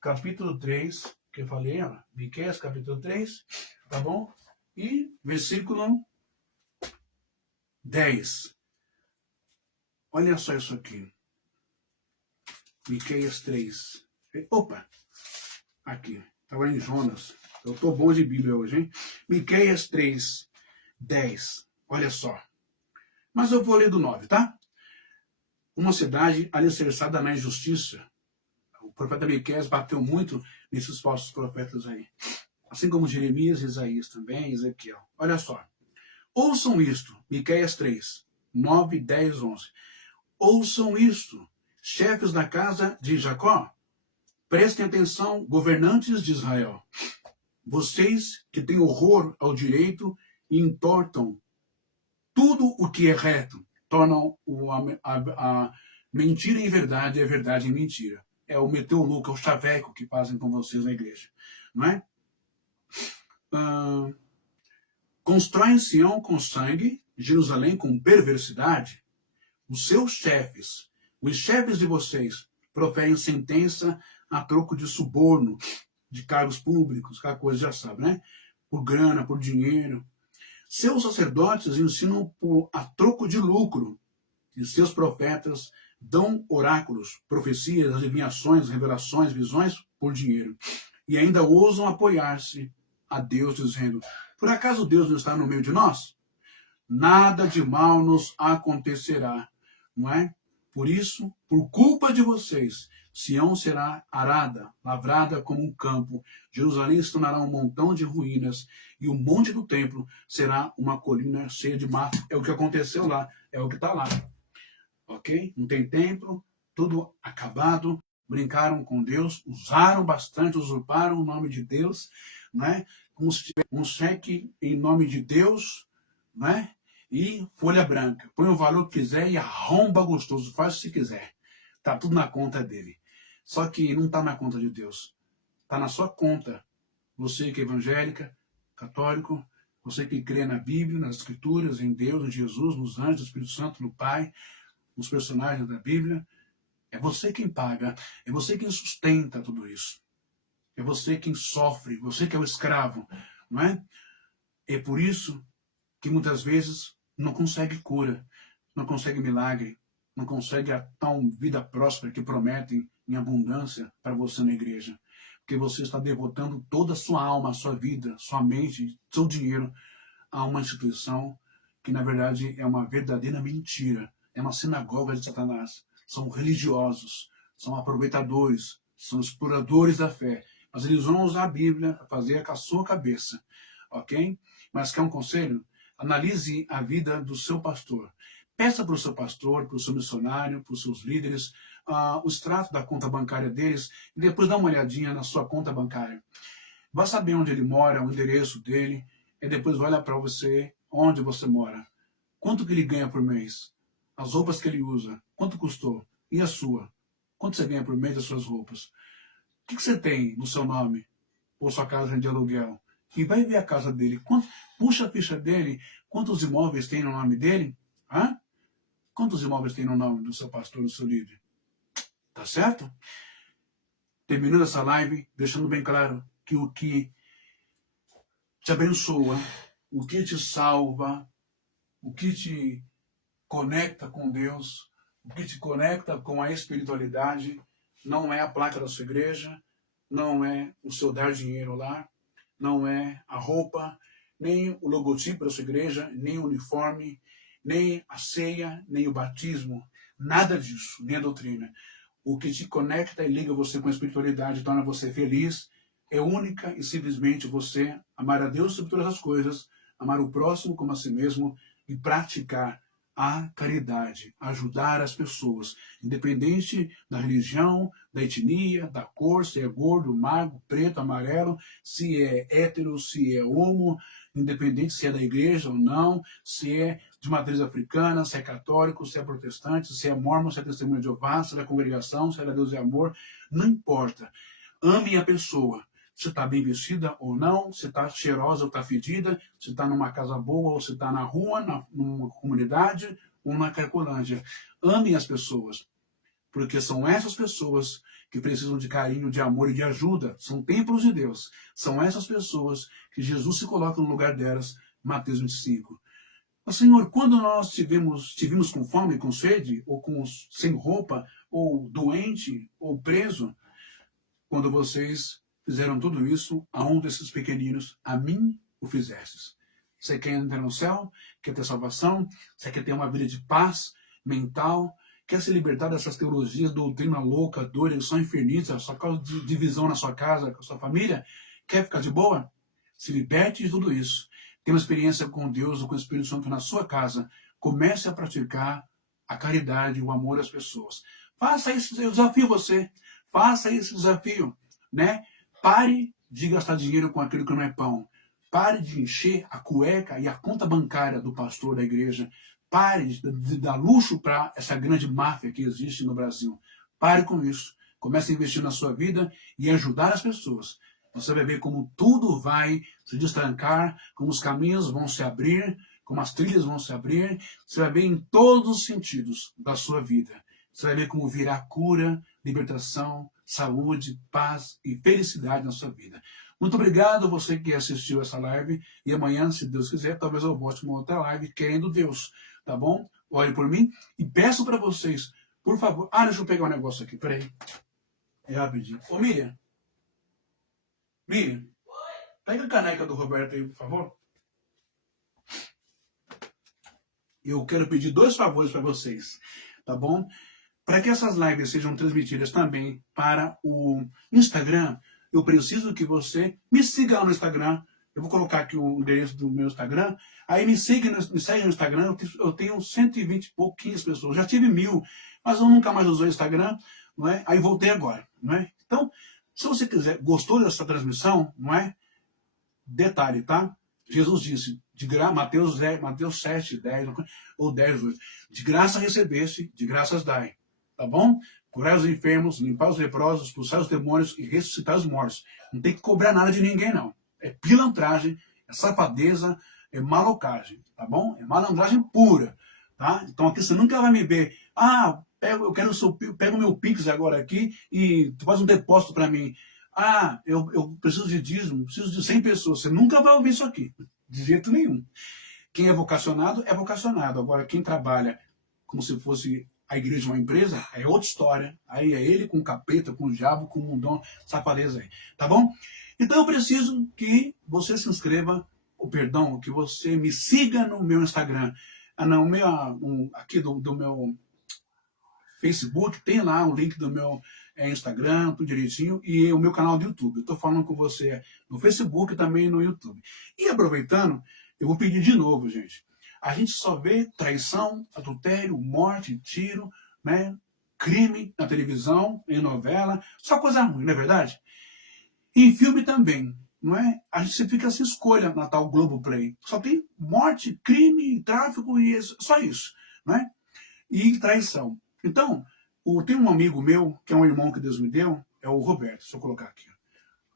capítulo 3, que eu falei, ó, Miqueias, capítulo 3, tá bom? E versículo 10. Olha só isso aqui. Miqueias 3. Opa! Aqui. Estava em Jonas. Eu estou bom de Bíblia hoje, hein? Miqueias 3, 10. Olha só. Mas eu vou ler do 9, tá? Uma cidade alicerçada na injustiça. O profeta Miqueias bateu muito nesses falsos profetas aí. Assim como Jeremias, Isaías também, Ezequiel. Olha só. Ouçam isto. Miqueias 3, 9, 10, 11. Ouçam isto, chefes da casa de Jacó. Prestem atenção, governantes de Israel. Vocês que têm horror ao direito e entortam tudo o que é reto, tornam a mentira em verdade e a verdade em mentira. É o meteu louco, é o chaveco que fazem com vocês na igreja. Não é? Constroem Sião com sangue, Jerusalém com perversidade. Os seus chefes, os chefes de vocês, proferem sentença a troco de suborno, de cargos públicos, aquela coisa já sabe, né? Por grana, por dinheiro. Seus sacerdotes ensinam a troco de lucro, e seus profetas dão oráculos, profecias, adivinhações, revelações, visões por dinheiro. E ainda ousam apoiar-se a Deus, dizendo: por acaso Deus não está no meio de nós? Nada de mal nos acontecerá, não é? Por isso, por culpa de vocês, Sião será arada, lavrada como um campo, Jerusalém se tornará um montão de ruínas, e o monte do templo será uma colina cheia de mato. É o que aconteceu lá, é o que está lá. Ok? Não tem templo, tudo acabado, brincaram com Deus, usaram bastante, usurparam o nome de Deus, né? Como se tivesse um cheque em nome de Deus, né? E folha branca. Põe o valor que quiser e arromba gostoso, faz se quiser. Tá tudo na conta dele. Só que não está na conta de Deus. Está na sua conta. Você que é evangélica, católico, você que crê na Bíblia, nas Escrituras, em Deus, em Jesus, nos anjos, no Espírito Santo, no Pai, nos personagens da Bíblia, é você quem paga, é você quem sustenta tudo isso. É você quem sofre, você que é o escravo, não é? É por isso que muitas vezes não consegue cura, não consegue milagre, não consegue a tal vida próspera que prometem em abundância para você na igreja. Porque você está devotando toda a sua alma, a sua vida, sua mente, seu dinheiro a uma instituição que, na verdade, é uma verdadeira mentira. É uma sinagoga de Satanás. São religiosos, são aproveitadores, são exploradores da fé. Mas eles vão usar a Bíblia para fazer com a sua cabeça. Ok? Mas quer um conselho? Analise a vida do seu pastor. Peça para o seu pastor, para o seu missionário, para os seus líderes, o extrato da conta bancária deles e depois dá uma olhadinha na sua conta bancária. Vá saber onde ele mora, o endereço dele, e depois olha para você onde você mora. Quanto que ele ganha por mês? As roupas que ele usa, quanto custou? E a sua? Quanto você ganha por mês das suas roupas? O que você tem no seu nome? Ou sua casa de aluguel? E vai ver a casa dele. Puxa a ficha dele. Quantos imóveis tem no nome dele? Hã? Quantos imóveis tem no nome do seu pastor, do seu líder? Tá certo? Terminando essa live, deixando bem claro que o que te abençoa, o que te salva, o que te conecta com Deus, o que te conecta com a espiritualidade, não é a placa da sua igreja, não é o seu dar dinheiro lá, não é a roupa, nem o logotipo da sua igreja, nem o uniforme, nem a ceia, nem o batismo, nada disso, nem a doutrina. O que te conecta e liga você com a espiritualidade, torna você feliz, é única e simplesmente você amar a Deus sobre todas as coisas, amar o próximo como a si mesmo e praticar a caridade, ajudar as pessoas, independente da religião, da etnia, da cor, se é gordo, magro, preto, amarelo, se é hétero, se é homo, independente se é da igreja ou não, se é de matriz africana, se é católico, se é protestante, se é mormon, se é testemunha de Jeová, se é da congregação, se é da Deus é amor, não importa. Ame a pessoa. Se está bem vestida ou não, se está cheirosa ou está fedida, se está numa casa boa ou se está na rua, numa comunidade ou na Cracolândia. Ame as pessoas, porque são essas pessoas que precisam de carinho, de amor e de ajuda. São templos de Deus. São essas pessoas que Jesus se coloca no lugar delas, Mateus 25. Mas, Senhor, quando nós tivemos com fome, com sede, ou sem roupa, ou doente, ou preso, quando vocês fizeram tudo isso a um desses pequeninos, a mim o fizestes. Você quer entrar no céu? Quer ter salvação? Você quer ter uma vida de paz mental? Quer se libertar dessas teologias, doutrina louca, doida, só inferniza, só causa de divisão na sua casa, com a sua família? Quer ficar de boa? Se liberte de tudo isso. Tenha uma experiência com Deus ou com o Espírito Santo na sua casa. Comece a praticar a caridade, o amor às pessoas. Faça isso, eu desafio você. Faça esse desafio, né? Pare de gastar dinheiro com aquilo que não é pão. Pare de encher a cueca e a conta bancária do pastor da igreja. Pare de dar luxo para essa grande máfia que existe no Brasil. Pare com isso. Comece a investir na sua vida e ajudar as pessoas. Você vai ver como tudo vai se destrancar, como os caminhos vão se abrir, como as trilhas vão se abrir. Você vai ver em todos os sentidos da sua vida. Você vai ver como virá cura, libertação, saúde, paz e felicidade na sua vida. Muito obrigado a você que assistiu essa live. E amanhã, se Deus quiser, talvez eu volte uma outra live, querendo Deus. Tá bom? Ore por mim. E peço para vocês, por favor... deixa eu pegar um negócio aqui. Peraí. É rapidinho. Ô, Miriam. Miriam. Pega a caneca do Roberto aí, por favor. Eu quero pedir 2 favores para vocês. Tá bom? Para que essas lives sejam transmitidas também para o Instagram, eu preciso que você me siga lá no Instagram. Eu vou colocar aqui o endereço do meu Instagram. Aí me segue no Instagram. Eu tenho 120 e pouquinhas pessoas. Já tive 1000, mas eu nunca mais usei o Instagram. Não é? Aí voltei agora. Não é? Então, se você quiser, gostou dessa transmissão, não é? Detalhe, tá? Jesus disse, Mateus 7, 10 ou 10, 8. De graça recebeste, de graças dai. Tá bom? Curar os enfermos, limpar os leprosos, expulsar os demônios e ressuscitar os mortos. Não tem que cobrar nada de ninguém, não. É pilantragem, é safadeza, é malocagem, tá bom? É malandragem pura, tá? Então aqui você nunca vai me ver. Eu quero pega o meu Pix agora aqui e tu faz um depósito para mim. Eu preciso de dízimo, preciso de 100 pessoas. Você nunca vai ouvir isso aqui, de jeito nenhum. Quem é vocacionado, é vocacionado. Agora, quem trabalha como se fosse a igreja uma empresa, é outra história. Aí é ele com o capeta, com o diabo, com o mundão, safadeza aí. Tá bom? Então eu preciso que você se inscreva, que você me siga no meu Instagram. Aqui do meu Facebook, tem lá o link do meu Instagram, tudo direitinho, e o meu canal do YouTube. Eu estou falando com você no Facebook e também no YouTube. E aproveitando, eu vou pedir de novo, gente. A gente só vê traição, adultério, morte, tiro, né? Crime na televisão, em novela, só coisa ruim, não é verdade? E em filme também, não é? A gente fica sem escolha na tal Globoplay. Só tem morte, crime, tráfico e só isso, não é? E traição. Então, tem um amigo meu, que é um irmão que Deus me deu, é o Roberto. Deixa eu colocar aqui.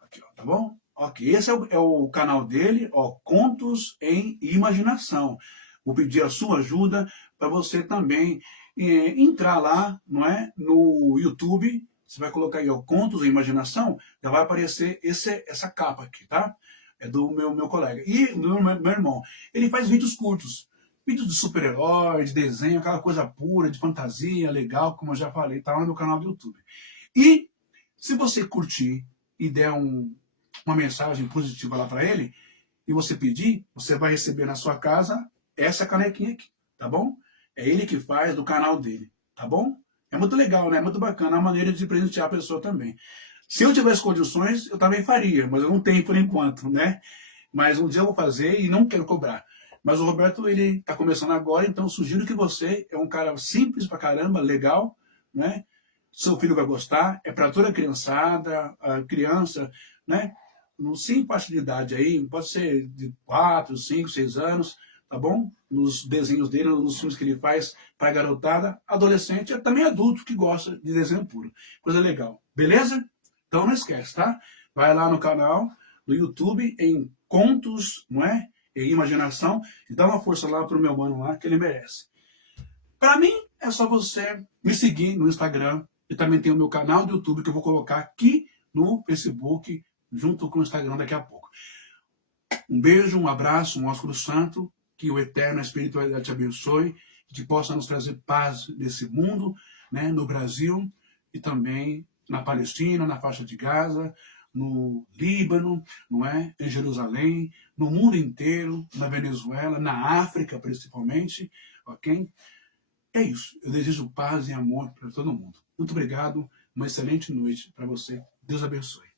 Aqui, ó, tá bom? Ok, esse é o canal dele, ó, Contos em Imaginação. Vou pedir a sua ajuda para você também entrar lá, não é? No YouTube, você vai colocar aí, ó, Contos em Imaginação, já vai aparecer essa capa aqui, tá? É do meu colega. E do meu irmão. Ele faz vídeos curtos. Vídeos de super-herói, de desenho, aquela coisa pura, de fantasia, legal, como eu já falei, tá lá no meu canal do YouTube. E se você curtir e der uma mensagem positiva lá para ele, e você pedir, você vai receber na sua casa essa canequinha aqui, tá bom? É ele que faz do canal dele, tá bom? É muito legal, né? É muito bacana, é uma maneira de presentear a pessoa também. Se eu tivesse condições, eu também faria, mas eu não tenho por enquanto, né? Mas um dia eu vou fazer e não quero cobrar. Mas o Roberto, ele está começando agora, então eu sugiro que você é um cara simples pra caramba, legal, né? Seu filho vai gostar, é para toda a criançada, a criança, né? Sem faixa de idade aí, pode ser de 4, 5, 6 anos, tá bom? Nos desenhos dele, nos filmes que ele faz para garotada, adolescente, e também adulto que gosta de desenho puro. Coisa legal, beleza? Então não esquece, tá? Vai lá no canal, no YouTube, em Contos, não é? E Imaginação, e dá uma força lá pro meu mano lá, que ele merece. Para mim, é só você me seguir no Instagram, e também tem o meu canal do YouTube que eu vou colocar aqui no Facebook, junto com o Instagram daqui a pouco. Um beijo, um abraço, um ósculo santo, que o Eterno, a espiritualidade te abençoe, que possa nos trazer paz nesse mundo, né, no Brasil e também na Palestina, na faixa de Gaza, no Líbano, não é? Em Jerusalém, no mundo inteiro, na Venezuela, na África principalmente, ok? É isso. Eu desejo paz e amor para todo mundo. Muito obrigado. Uma excelente noite para você. Deus abençoe.